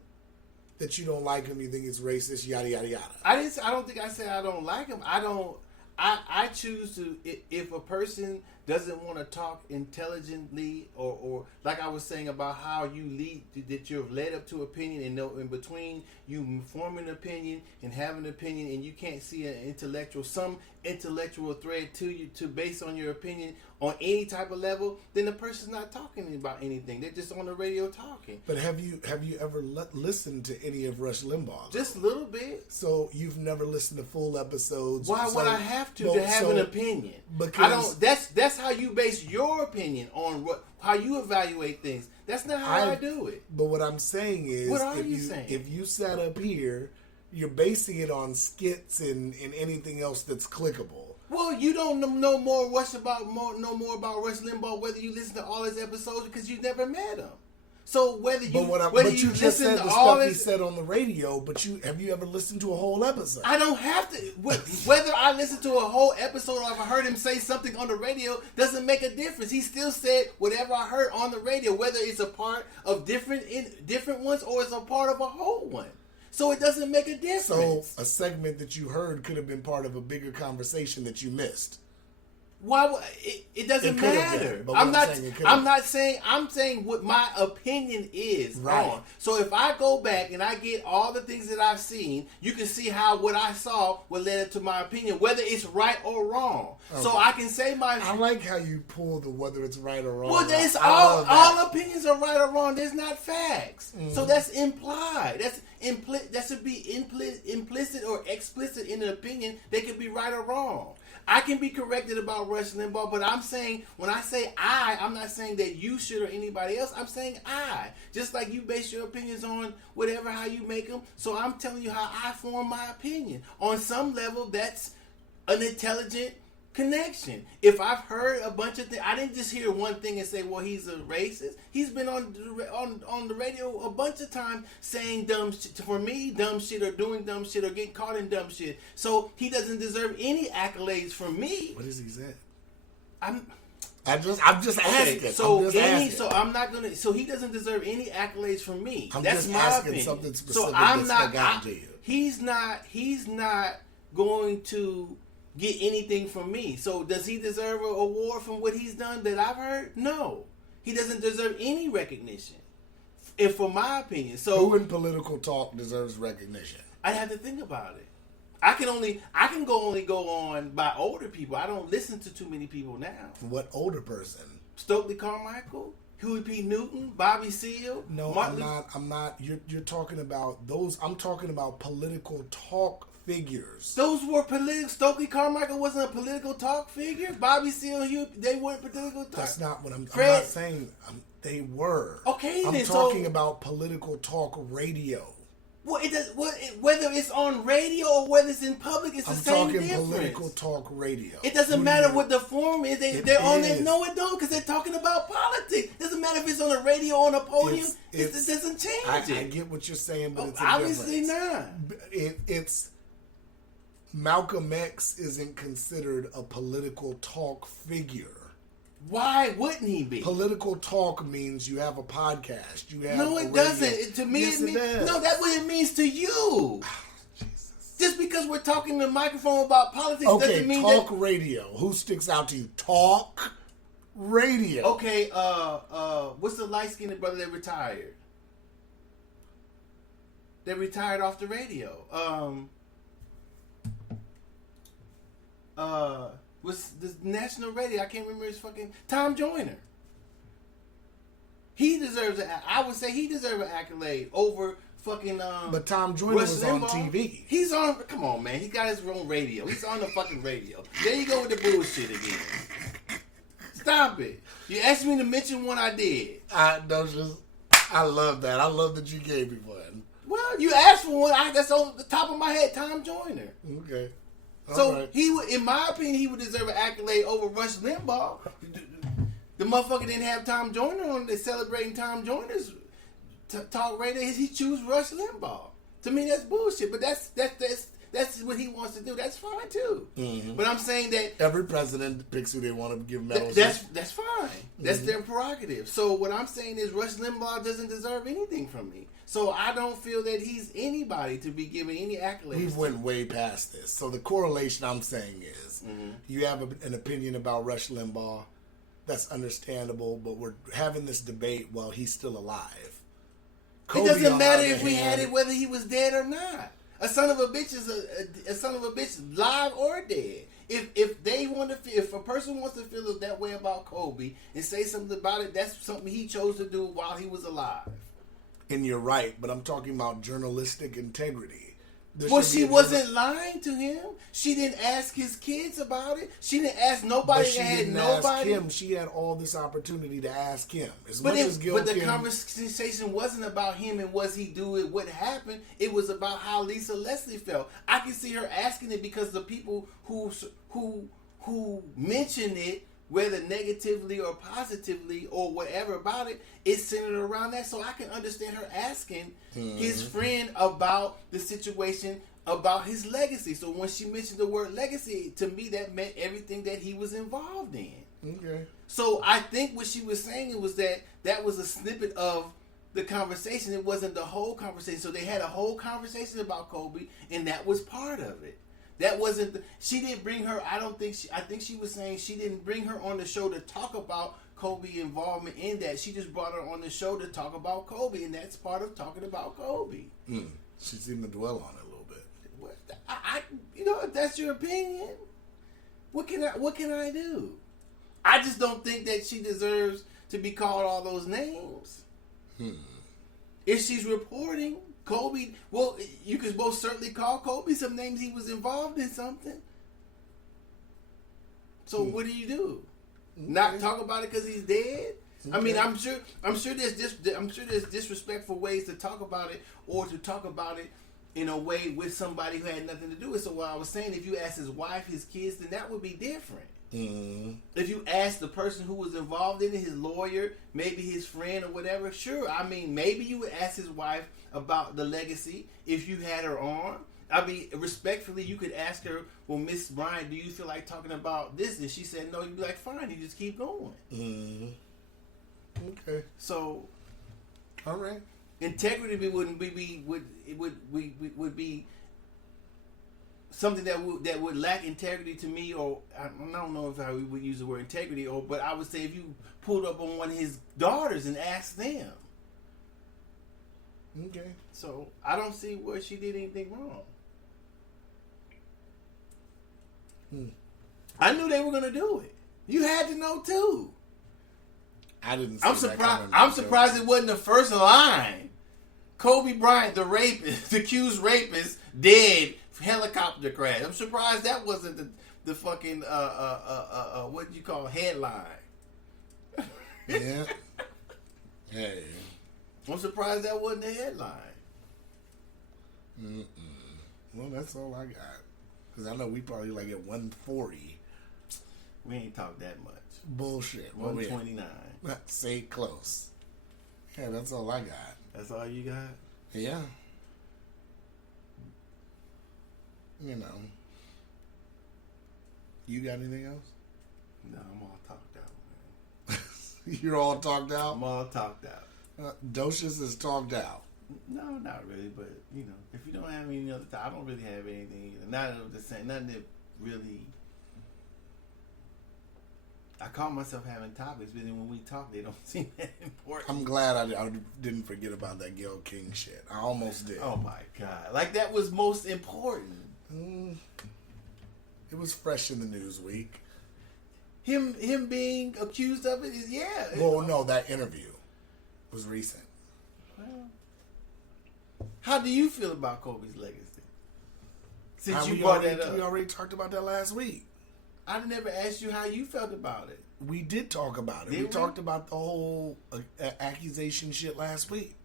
That you don't like him, you think he's racist, yada, yada, yada. I don't think I said I don't like him. I choose to, if a person doesn't want to talk intelligently or like I was saying about how you lead, that you've led up to opinion and know in between you form an opinion and have an opinion and you can't see some intellectual thread to you to base on your opinion on any type of level, then the person's not talking about anything. They're just on the radio talking. But have you ever listened to any of Rush Limbaugh? Just a little bit. So you've never listened to full episodes? Why would I have to have an opinion? Because I don't. That's how you base your opinion on how you evaluate things. That's not how I do it. But what I'm saying is, what are you saying? If you sat up here, you're basing it on skits and anything else that's clickable. Well, you don't know more about Rush Limbaugh whether you listen to all his episodes because you never met him. So whether you you just said the stuff he said on the radio, but have you ever listened to a whole episode? I don't have to. Whether I listen to a whole episode or if I heard him say something on the radio doesn't make a difference. He still said whatever I heard on the radio, whether it's a part of different ones or it's a part of a whole one. So it doesn't make a difference. So a segment that you heard could have been part of a bigger conversation that you missed. Why? It doesn't matter. I'm saying what my opinion is on. So if I go back and I get all the things that I've seen, you can see how what I saw would lead up to my opinion, whether it's right or wrong. Okay. So I can say I like how you pull the whether it's right or wrong. Well, there's all opinions are right or wrong. There's not facts. Mm-hmm. So that's implied. That's implicit. That should be implicit or explicit in an opinion. They could be right or wrong. I can be corrected about Rush Limbaugh, but I'm saying, when I say I'm not saying that you should or anybody else. I'm saying just like you base your opinions on whatever, how you make them. So I'm telling you how I form my opinion. On some level, that's an intelligent connection. If I've heard a bunch of things, I didn't just hear one thing and say, well, he's a racist. He's been on the radio a bunch of times saying dumb shit. For me, dumb shit or doing dumb shit or getting caught in dumb shit. So he doesn't deserve any accolades from me. What is he saying? I'm just asking. So I'm not gonna. So he doesn't deserve any accolades from me. That's my opinion. Something specific. So I'm not. He's not going to get anything from me. So does he deserve an award from what he's done that I've heard? No. He doesn't deserve any recognition. If for my opinion. So who in political talk deserves recognition? I have to think about it. I can only go on by older people. I don't listen to too many people now. What older person? Stokely Carmichael, Huey P. Newton, Bobby Seale. No, I'm not. You're talking about those. I'm talking about political talk figures. Those were political. Stokely Carmichael wasn't a political talk figure. Bobby Seale, they weren't political talk. That's not what I'm not saying. They were. Okay, I'm talking about political talk radio. Well, it does. Whether it's on radio or whether it's in public, it's the I'm same talking difference. political talk radio. It doesn't Who do matter you- what the form is. They're on there. No, it don't, because they're talking about politics. Doesn't matter if it's on the radio or on a podium. It doesn't change it. I get what you're saying, but it's a obviously difference. not. It's Malcolm X isn't considered a political talk figure. Why wouldn't he be? Political talk means you have a podcast. You have No, a it radio. doesn't. To me, Yes, it means does. no. That's what it means to you. Jesus. Just because we're talking to the microphone about politics Okay, doesn't mean talk that. radio. Who sticks out to you? Talk radio. Okay, what's the light skinned brother that retired? That retired off the radio. Was the national radio? I can't remember his fucking Tom Joyner. He deserves I would say he deserves an accolade over fucking. But Tom Joyner Rush was on Limbaugh. TV. He's on. Come on, man. He got his own radio. He's on the fucking radio. There you go with the bullshit again. Stop it. You asked me to mention one, I did. I love that. I love that you gave me one. Well, you asked for one. That's on the top of my head. Tom Joyner. Okay. So All right. he would, in my opinion, he would deserve an accolade over Rush Limbaugh. The motherfucker didn't have Tom Joyner on. They're celebrating Tom Joyner's talk radio. He choose Rush Limbaugh. To me, that's bullshit. But that's what he wants to do. That's fine too. Mm-hmm. But I'm saying that Every president picks who they want to give medals. that's fine. That's their prerogative. So what I'm saying is Rush Limbaugh doesn't deserve anything from me. So I don't feel that he's anybody to be given any accolades. We've went way past this. So the correlation I'm saying is, you have an opinion about Rush Limbaugh. That's understandable, but we're having this debate while he's still alive. It doesn't on matter the if we other had hand- it whether he was dead or not. A son of a bitch is a son of a bitch, live or dead. If they want to, if a person wants to feel that way about Kobe and say something about it, that's something he chose to do while he was alive. And you're right, but I'm talking about journalistic integrity. There Well, should be she a wasn't lying to him. She didn't ask his kids about it. She didn't ask nobody. But she that had didn't nobody. ask him. She had all this opportunity to ask him. As But, much as Gil but the Kim, conversation wasn't about him and was he do it, what happened. It was about how Lisa Leslie felt. I can see her asking it because the people who mentioned it, whether negatively or positively or whatever about it, it's centered around that. So I can understand her asking his friend about the situation, about his legacy. So when she mentioned the word legacy, to me that meant everything that he was involved in. okay. So I think what she was saying was that was a snippet of the conversation. It wasn't the whole conversation. So they had a whole conversation about Kobe, and that was part of it. That wasn't. She didn't bring her. I think she was saying she didn't bring her on the show to talk about Kobe involvement in that. She just brought her on the show to talk about Kobe, and that's part of talking about Kobe. She seemed to dwell on it a little bit. If that's your opinion, what can I do? I just don't think that she deserves to be called all those names. If she's reporting Kobe, well, you could most certainly call Kobe some names. He was involved in something. So what do you do? Not talk about it because he's dead? I mean, I'm sure there's disrespectful ways to talk about it, or to talk about it in a way with somebody who had nothing to do with it. So what I was saying, if you ask his wife, his kids, then that would be different. If you ask the person who was involved in it, his lawyer, maybe his friend or whatever, sure. I mean, maybe you would ask his wife about the legacy if you had her on. I mean, respectfully, you could ask her, well, Miss Bryant, do you feel like talking about this? And she said no. You'd be like, fine, you just keep going. Okay. So, All right. integrity would be something that would lack integrity to me, or I don't know if I would use the word integrity, but I would say if you pulled up on one of his daughters and asked them. Okay. So I don't see where she did anything wrong. I knew they were gonna do it. You had to know too. I didn't. I'm see that surprised. coming, I'm so- surprised it wasn't the first line. Kobe Bryant, the rapist, the accused rapist, dead, helicopter crash. I'm surprised that wasn't the fucking what you call headline. Yeah. Hey. I'm surprised that wasn't the headline. Well, that's all I got. Because I know we probably like at 140. We ain't talked that much. Bullshit. 129. Say close. Yeah, that's all I got. That's all you got? Yeah. You know. You got anything else? No, I'm all talked out, man. You're all talked out? I'm all talked out. Docious is talked out. No, not really, but, you know, if you don't have any other time, I don't really have anything either. Not the same, nothing that really... I call myself having topics, but then when we talk, they don't seem that important. I'm glad I didn't forget about that Gayle King shit. I almost did. Oh, my God. Like, that was most important. It was fresh in the news week. Him being accused of it is, yeah. Well, no, that interview was recent. Well, how do you feel about Kobe's legacy? Since you We brought that up. We already talked about that last week. I never asked you how you felt about it. We did talk about it. Did We we? talked about the whole accusation shit last week.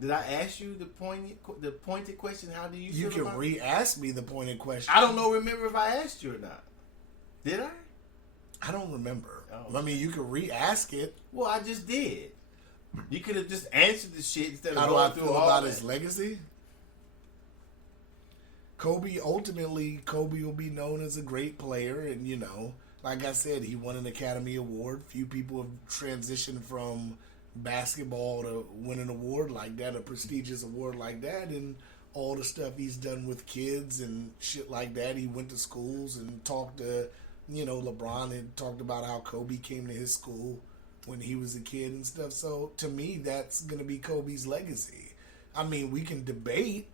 Did I ask you the pointed question? How do you feel You can about it? re-ask me the pointed question. I don't know. Remember if I asked you or not? Did I? I don't remember. Oh. I mean, you can re-ask it. Well, I just did. You could have just answered the shit instead of How do I going through feel all about that. his legacy? Kobe will be known as a great player, and you know, like I said, he won an Academy Award. Few people have transitioned from basketball to win an award like that, a prestigious award like that, and all the stuff he's done with kids and shit like that. He went to schools and talked to, you know, LeBron had talked about how Kobe came to his school when he was a kid and stuff. So to me, that's going to be Kobe's legacy. I mean, we can debate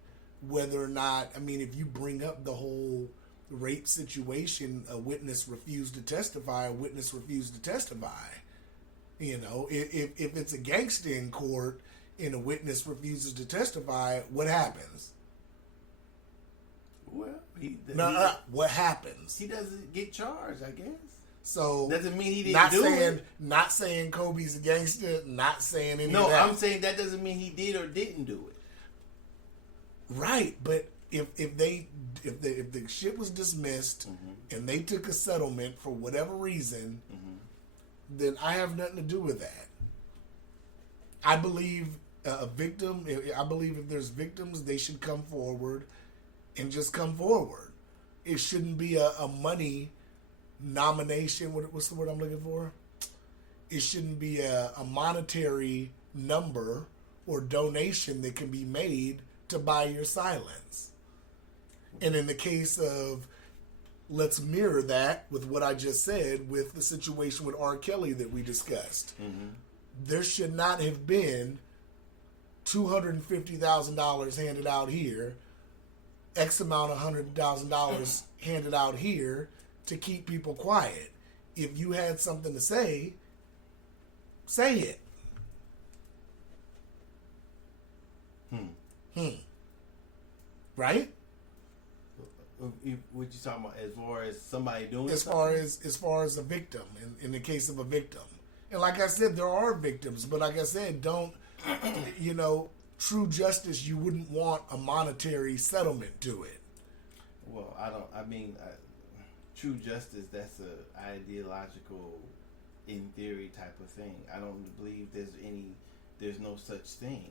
whether or not, I mean, if you bring up the whole rape situation, a witness refused to testify, a witness refused to testify. You know, if it's a gangster in court and a witness refuses to testify, what happens? Well, what happens? he doesn't get charged, I guess. So Doesn't mean he didn't not do saying, it. Not saying Kobe's a gangster, not saying any No, of that. I'm saying that doesn't mean he did or didn't do it. Right, but if the shit was dismissed and they took a settlement for whatever reason, then I have nothing to do with that. I believe a victim. I believe if there's victims, they should come forward and just come forward. It shouldn't be a money nomination. What's the word I'm looking for? It shouldn't be a monetary number or donation that can be made to buy your silence. And in the case of, let's mirror that with what I just said with the situation with R. Kelly that we discussed. There should not have been $250,000 handed out here, X amount of $100,000 handed out here to keep people quiet. If you had something to say it. Right? What you talking about as far as somebody doing As far as a victim, in the case of a victim. And like I said, there are victims, but like I said, don't, you know, true justice, you wouldn't want a monetary settlement to it. Well, true justice, that's a ideological, in theory type of thing. I don't believe there's no such thing,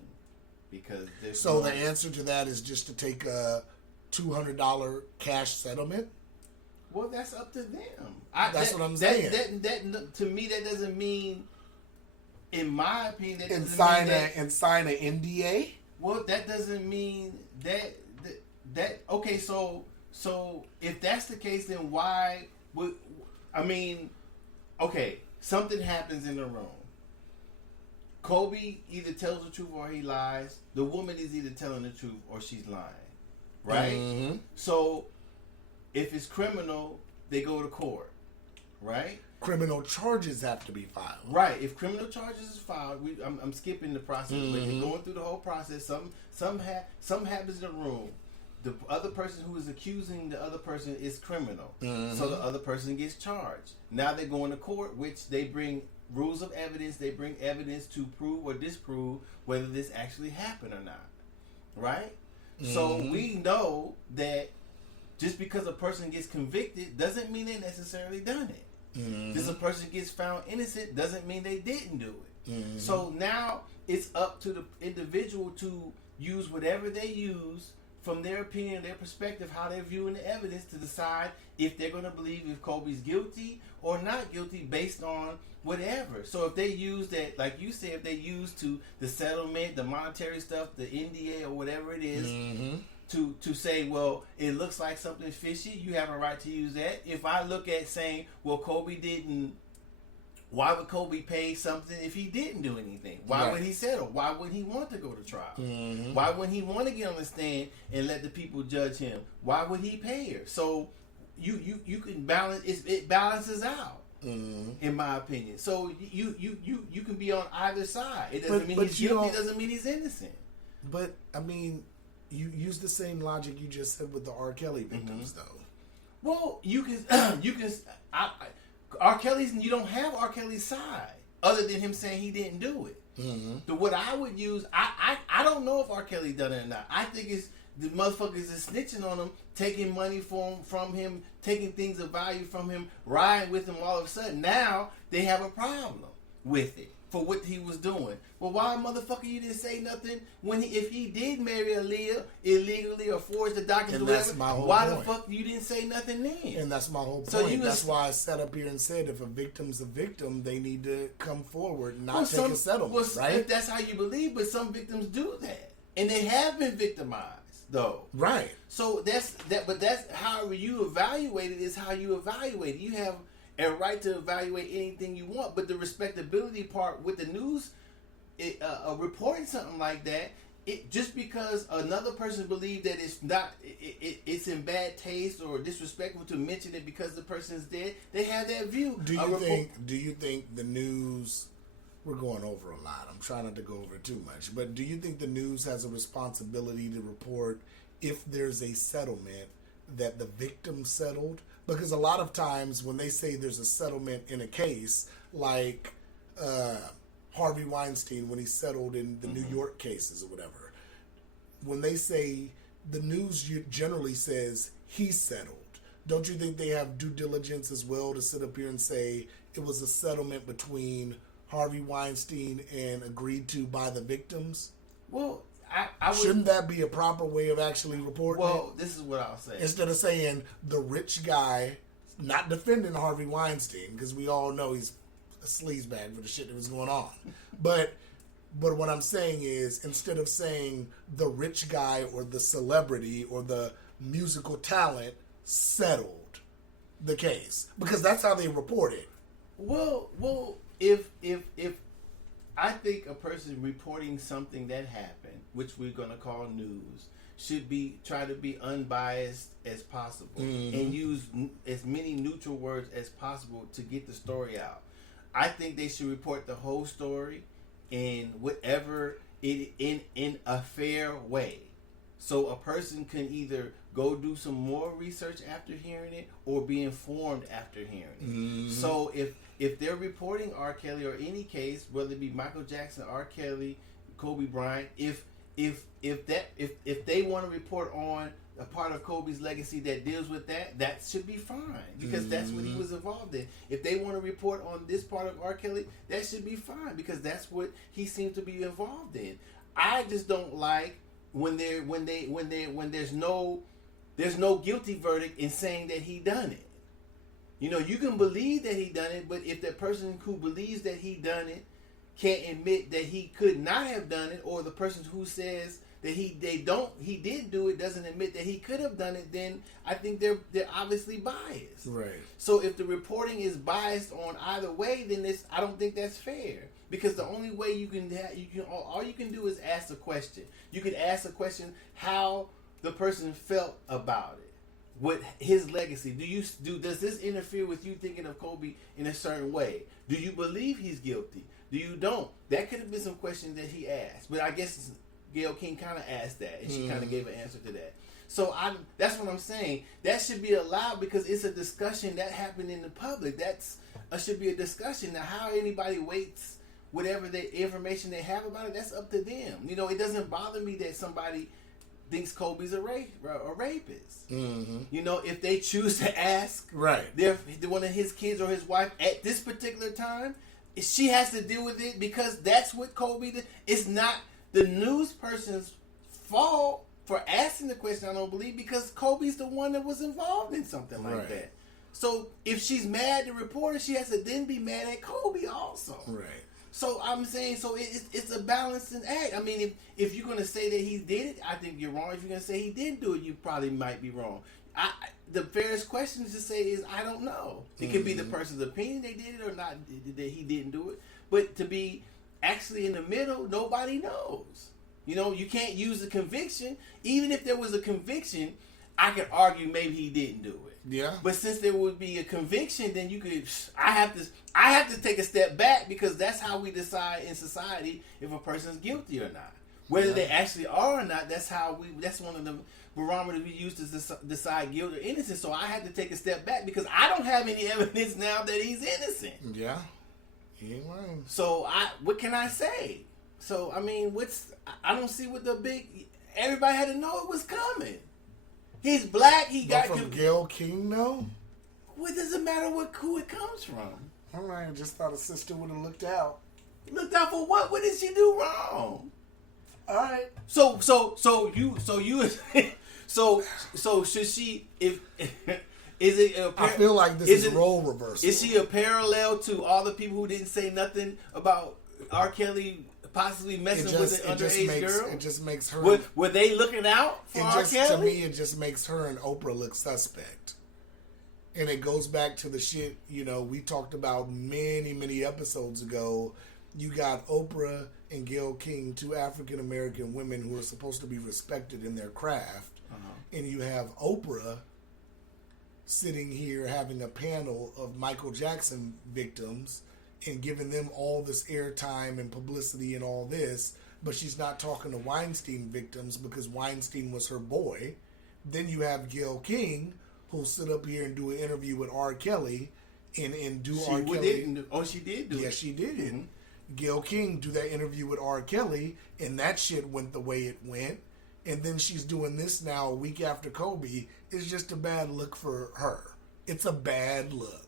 because there's So the answer to that is just to take a $200 cash settlement? Well, that's up to them. That's what I'm saying. That to me, that doesn't mean, in my opinion, that And doesn't mean sign an NDA? Well, that doesn't mean that okay. So if that's the case, then why would okay? Something happens in the room. Kobe either tells the truth or he lies. The woman is either telling the truth or she's lying, right? Mm-hmm. So if it's criminal, they go to court, right? Criminal charges have to be filed. Right. If criminal charges is filed, I'm skipping the process, but you're going through the whole process. Something happens in the room. The other person who is accusing the other person is criminal, so the other person gets charged. Now they're going to court, which they bring rules of evidence. They bring evidence to prove or disprove whether this actually happened or not. Right. So we know that just because a person gets convicted doesn't mean they necessarily done it. Just a person gets found innocent doesn't mean they didn't do it. So now it's up to the individual to use whatever they use from their opinion, their perspective, how they're viewing the evidence to decide if they're going to believe if Kobe's guilty or not guilty based on whatever. So if they use that, like you said, if they use to the settlement, the monetary stuff, the NDA or whatever it is, to say, well, it looks like something fishy, you have a right to use that. If I look at saying, well, Kobe didn't, why would Kobe pay something if he didn't do anything? Why would he settle? Why wouldn't he want to go to trial? Why wouldn't he want to get on the stand and let the people judge him? Why would he pay her? So you can balance it balances out, in my opinion. So you can be on either side. It doesn't mean he's guilty. It doesn't mean he's innocent. But I mean, you use the same logic you just said with the R. Kelly victims, though. Well, you can. R. Kelly's, you don't have R. Kelly's side other than him saying he didn't do it. So what I would use, I don't know if R. Kelly done it or not. I think it's the motherfuckers is snitching on him, taking money from him, taking things of value from him, riding with him. All of a sudden, now they have a problem with it for what he was doing. Well, why, motherfucker, you didn't say nothing when if he did marry Aaliyah illegally or forged the documents or whatever? Why the fuck you didn't say nothing then? And that's my whole point. So that's why I sat up here and said if a victim's a victim, they need to come forward and not take a settlement, right? If that's how you believe, but some victims do that. And they have been victimized, though. Right. So that's however you evaluate it is how you evaluate it. You have a right to evaluate anything you want, but the respectability part with the news, reporting something like that, it just because another person believes that it's not, it's in bad taste or disrespectful to mention it because the person's dead, they have that view. Do you think the news? We're going over a lot. I'm trying not to go over too much, but do you think the news has a responsibility to report if there's a settlement that the victim settled? Because a lot of times when they say there's a settlement in a case, like Harvey Weinstein when he settled in the New York cases or whatever, when they say the news generally says he settled, don't you think they have due diligence as well to sit up here and say it was a settlement between Harvey Weinstein and agreed to by the victims? Well, I would, shouldn't that be a proper way of actually reporting Well, this is what I'll say. Instead of saying the rich guy, not defending Harvey Weinstein, because we all know he's a sleazebag for the shit that was going on. But what I'm saying is, instead of saying the rich guy or the celebrity or the musical talent settled the case, because that's how they report it. Well, if I think a person reporting something that happened, which we're going to call news, should try to be unbiased as possible and use as many neutral words as possible to get the story out. I think they should report the whole story in whatever in a fair way, so a person can either go do some more research after hearing it or be informed after hearing it. So if they're reporting R. Kelly or any case, whether it be Michael Jackson, R. Kelly, Kobe Bryant, if they want to report on a part of Kobe's legacy that deals with that should be fine, because that's what he was involved in. If they want to report on this part of R. Kelly, that should be fine, because that's what he seems to be involved in. I just don't like when there's no guilty verdict in saying that he done it. You know, you can believe that he done it, but if that person who believes that he done it can't admit that he could not have done it, or the person who says that he did do it doesn't admit that he could have done it, then I think they're obviously biased. Right. So if the reporting is biased on either way, then I don't think that's fair. Because the only way all you can do is ask a question. You can ask a question how the person felt about it, what his legacy. Does this interfere with you thinking of Kobe in a certain way? Do you believe he's guilty? Do you don't? That could have been some questions that he asked, but I guess Gayle King kind of asked that, and she kind of gave an answer to that. So that's what I'm saying. That should be allowed because it's a discussion that happened in the public. Should be a discussion. Now, how anybody weights whatever the information they have about it, that's up to them. You know, it doesn't bother me that somebody thinks Kobe's a rapist. Mm-hmm. You know, if they choose to ask Right. one of his kids or his wife at this particular time, she has to deal with it because that's what Kobe did. It's not the news person's fault for asking the question, I don't believe, because Kobe's the one that was involved in something like Right. that. So if she's mad at the reporter, she has to then be mad at Kobe also. Right. So I'm saying, so it's a balancing act. I mean, if you're going to say that he did it, I think you're wrong. If you're going to say he didn't do it, you probably might be wrong. The fairest question to say is, I don't know. It could be the person's opinion they did it or not, that he didn't do it. But to be actually in the middle, nobody knows. You know, you can't use the conviction. Even if there was a conviction, I could argue maybe he didn't do it. Yeah. But since there would be a conviction, then you could. I have to take a step back because that's how we decide in society if a person's guilty or not. Whether they actually are or not, that's one of the barometers we use to decide guilt or innocence. So I had to take a step back because I don't have any evidence now that he's innocent. Yeah. He ain't lying. So what can I say? So I mean, I don't see what the big. Everybody had to know it was coming. He's black. He But got from Gayle King, though? What does it matter who it comes from? All right, I just thought a sister would have looked out. Looked out for what? What did she do wrong? All right. So should she is it? I feel like this is role reversal. Is she a parallel to all the people who didn't say nothing about R. Kelly possibly messing with an underage girl? It just makes her. Were they looking out for R. Kelly? To me, it just makes her and Oprah look suspect. And it goes back to the shit, we talked about many, many episodes ago. You got Oprah and Gayle King, two African American women who are supposed to be respected in their craft. And you have Oprah sitting here having a panel of Michael Jackson victims and giving them all this airtime and publicity and all this, but she's not talking to Weinstein victims because Weinstein was her boy. Then you have Gayle King, who'll sit up here and do an interview with R. Kelly and do R. Kelly. She did do it. Yes, she did. Mm-hmm. Gayle King do that interview with R. Kelly, and that shit went the way it went. And then she's doing this now a week after Kobe. It's just a bad look for her. It's a bad look.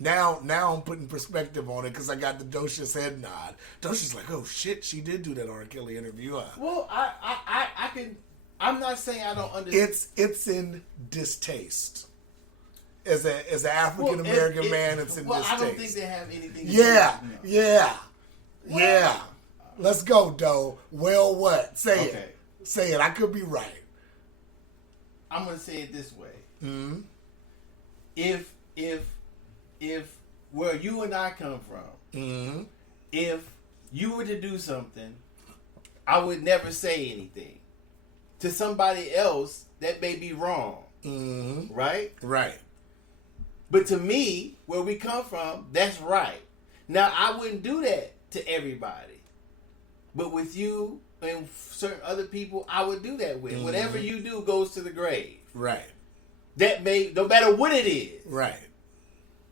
Now I'm putting perspective on it because I got the Docia's head nod. Docia's like, oh shit, she did do that R. Kelly interview. Well, I can. I'm not saying I don't understand. It's in distaste. As an African American man, it's in distaste. I don't think they have anything. Yeah. Let's go, Doe. Well, what? Say Okay. it. Say it. I could be right. I'm gonna say it this way. Mm-hmm. If where you and I come from, Mm-hmm. if you were to do something, I would never say anything. To somebody else, that may be wrong. Mm-hmm. Right? Right. But to me, where we come from, that's right. Now, I wouldn't do that to everybody. But with you and certain other people, I would do that with. Mm-hmm. Whatever you do goes to the grave. Right. That may, no matter what it is. Right.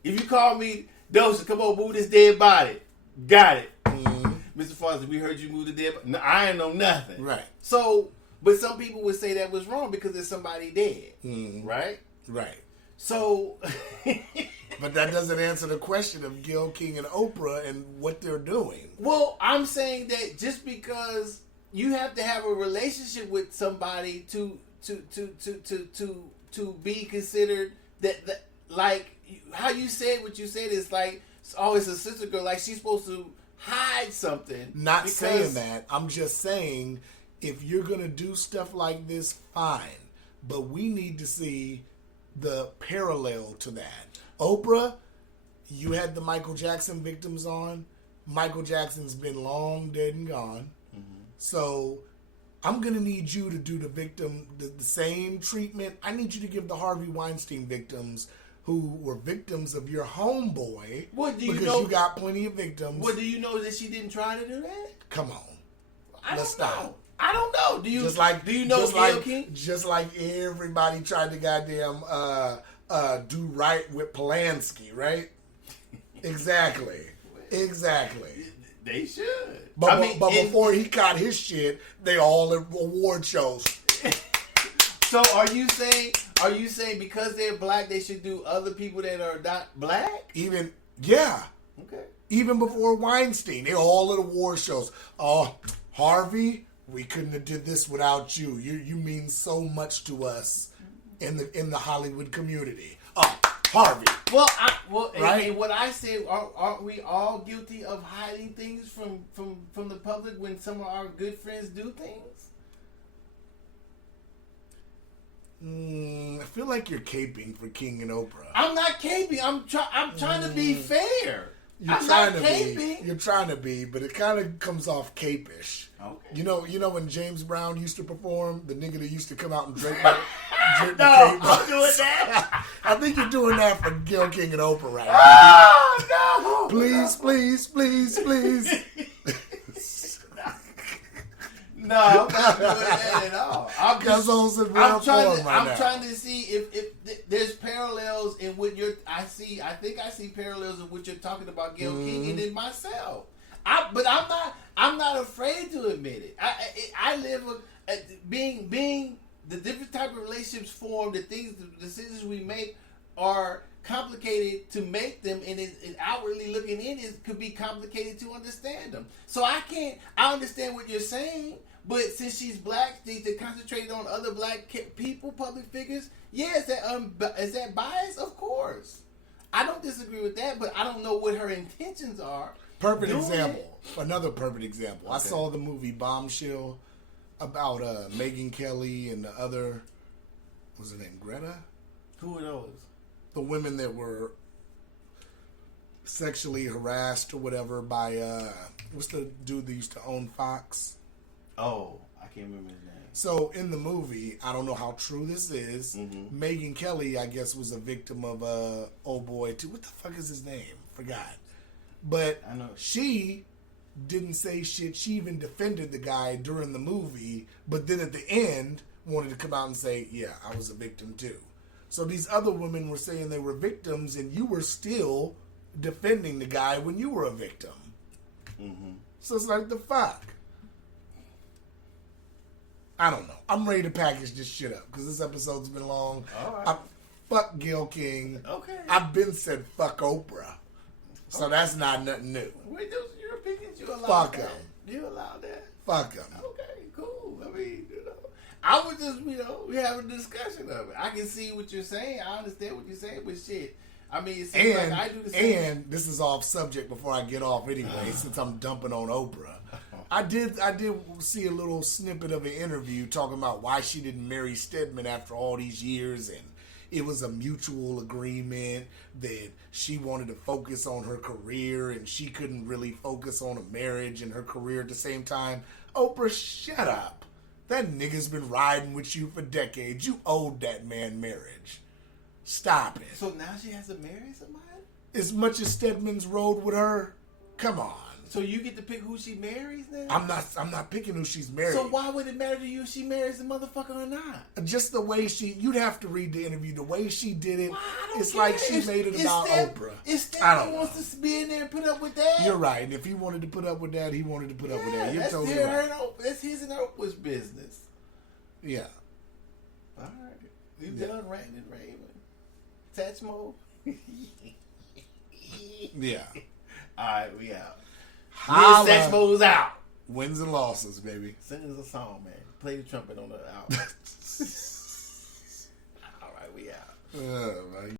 If you call me, Dosa, come on, move this dead body. Got it. Mm-hmm. Mr. Foster, we heard you move the dead body. No, I ain't know nothing. Right. So, but some people would say that was wrong because there's somebody dead. Mm-hmm. Right? Right. So... But that doesn't answer the question of Gayle King and Oprah and what they're doing. Well, I'm saying that just because you have to have a relationship with somebody to be considered that like how you said what you said is like it's a sister girl, like she's supposed to hide something. Not saying that. I'm just saying if you're gonna do stuff like this, fine. But we need to see the parallel to that. Oprah, you had the Michael Jackson victims on. Michael Jackson's been long dead and gone. Mm-hmm. So I'm going to need you to do the same treatment. I need you to give the Harvey Weinstein victims who were victims of your homeboy. What do you because know? You got plenty of victims. What do you know that she didn't try to do that? Come on. Let's stop. I don't know. Do you know Gayle King? Just like everybody tried to goddamn do right with Polanski, right? Exactly. They should. But before he got his shit, they all at award shows. So are you saying because they're black, they should do other people that are not black? Even Okay. Even before Weinstein, they all at award shows. Oh, Harvey, we couldn't have did this without you. You mean so much to us in the Hollywood community. Oh, Harvey. Well, Right? and what I say, aren't we all guilty of hiding things from the public when some of our good friends do things? I feel like you're caping for King and Oprah. I'm not caping. I'm trying to be fair. You're trying to be, but it kind of comes off capish. Okay. You know when James Brown used to perform, the nigga that used to come out and drink No, the cape. I'm doing that. I think you're doing that for Gil King and Oprah right now. Oh, no. Please, please, please, please. No, I'm not doing that at all. I'm trying to see if there's parallels in what I think I see parallels in what you're talking about, Gayle King, and in myself. But I'm not afraid to admit it. I live being the different type of relationships form, the decisions we make are complicated to make them, and outwardly looking in it could be complicated to understand them. So I understand what you're saying, but since she's black, they concentrated on other black people, public figures. Yeah, is that bias? Of course. I don't disagree with that, but I don't know what her intentions are. Perfect example. Another perfect example. Okay. I saw the movie Bombshell about Megyn Kelly and the other, what's her name, Greta? Who are those? The women that were sexually harassed or whatever by what's the dude that used to own Fox? Oh, I can't remember his name. So in the movie, I don't know how true this is. Mm-hmm. Megyn Kelly, I guess, was a victim of old boy too. What the fuck is his name? Forgot. But I know she didn't say shit. She even defended the guy during the movie, but then at the end wanted to come out and say, "Yeah, I was a victim too." So these other women were saying they were victims, and you were still defending the guy when you were a victim. Mm-hmm. So it's like, the fuck? I don't know. I'm ready to package this shit up because this episode's been long. All right. Fuck Gayle King. Okay. I've been said fuck Oprah. So okay. That's not nothing new. Wait, those are your opinions. You allow fuck that? him. You allow that? Fuck him. Okay, cool. I mean, I would just, we have a discussion of it. I can see what you're saying. I understand what you're saying, but shit. I mean, it seems like I do the same. And this is off subject before I get off anyway, since I'm dumping on Oprah. I did see a little snippet of an interview talking about why she didn't marry Stedman after all these years, and it was a mutual agreement that she wanted to focus on her career and she couldn't really focus on a marriage and her career at the same time. Oprah, shut up. That nigga's been riding with you for decades. You owed that man marriage. Stop it. So now she has to marry somebody? As much as Stedman's rode with her, come on. So you get to pick who she marries now? I'm not picking who she's married. So why would it matter to you if she marries the motherfucker or not? Just the way you'd have to read the interview. The way she did it, it's like she made it about Oprah. If Stedman wants to be in there and put up with that. You're right. And if he wanted to put up with that, he wanted to put up with that. You're totally right. That's his and Oprah's business. Yeah. All right. You done ranting and raving. Touch mode? Yeah. All right, we out. Sex mode's out. Wins and losses, baby. Sing us a song, man. Play the trumpet on the album. All right, we out.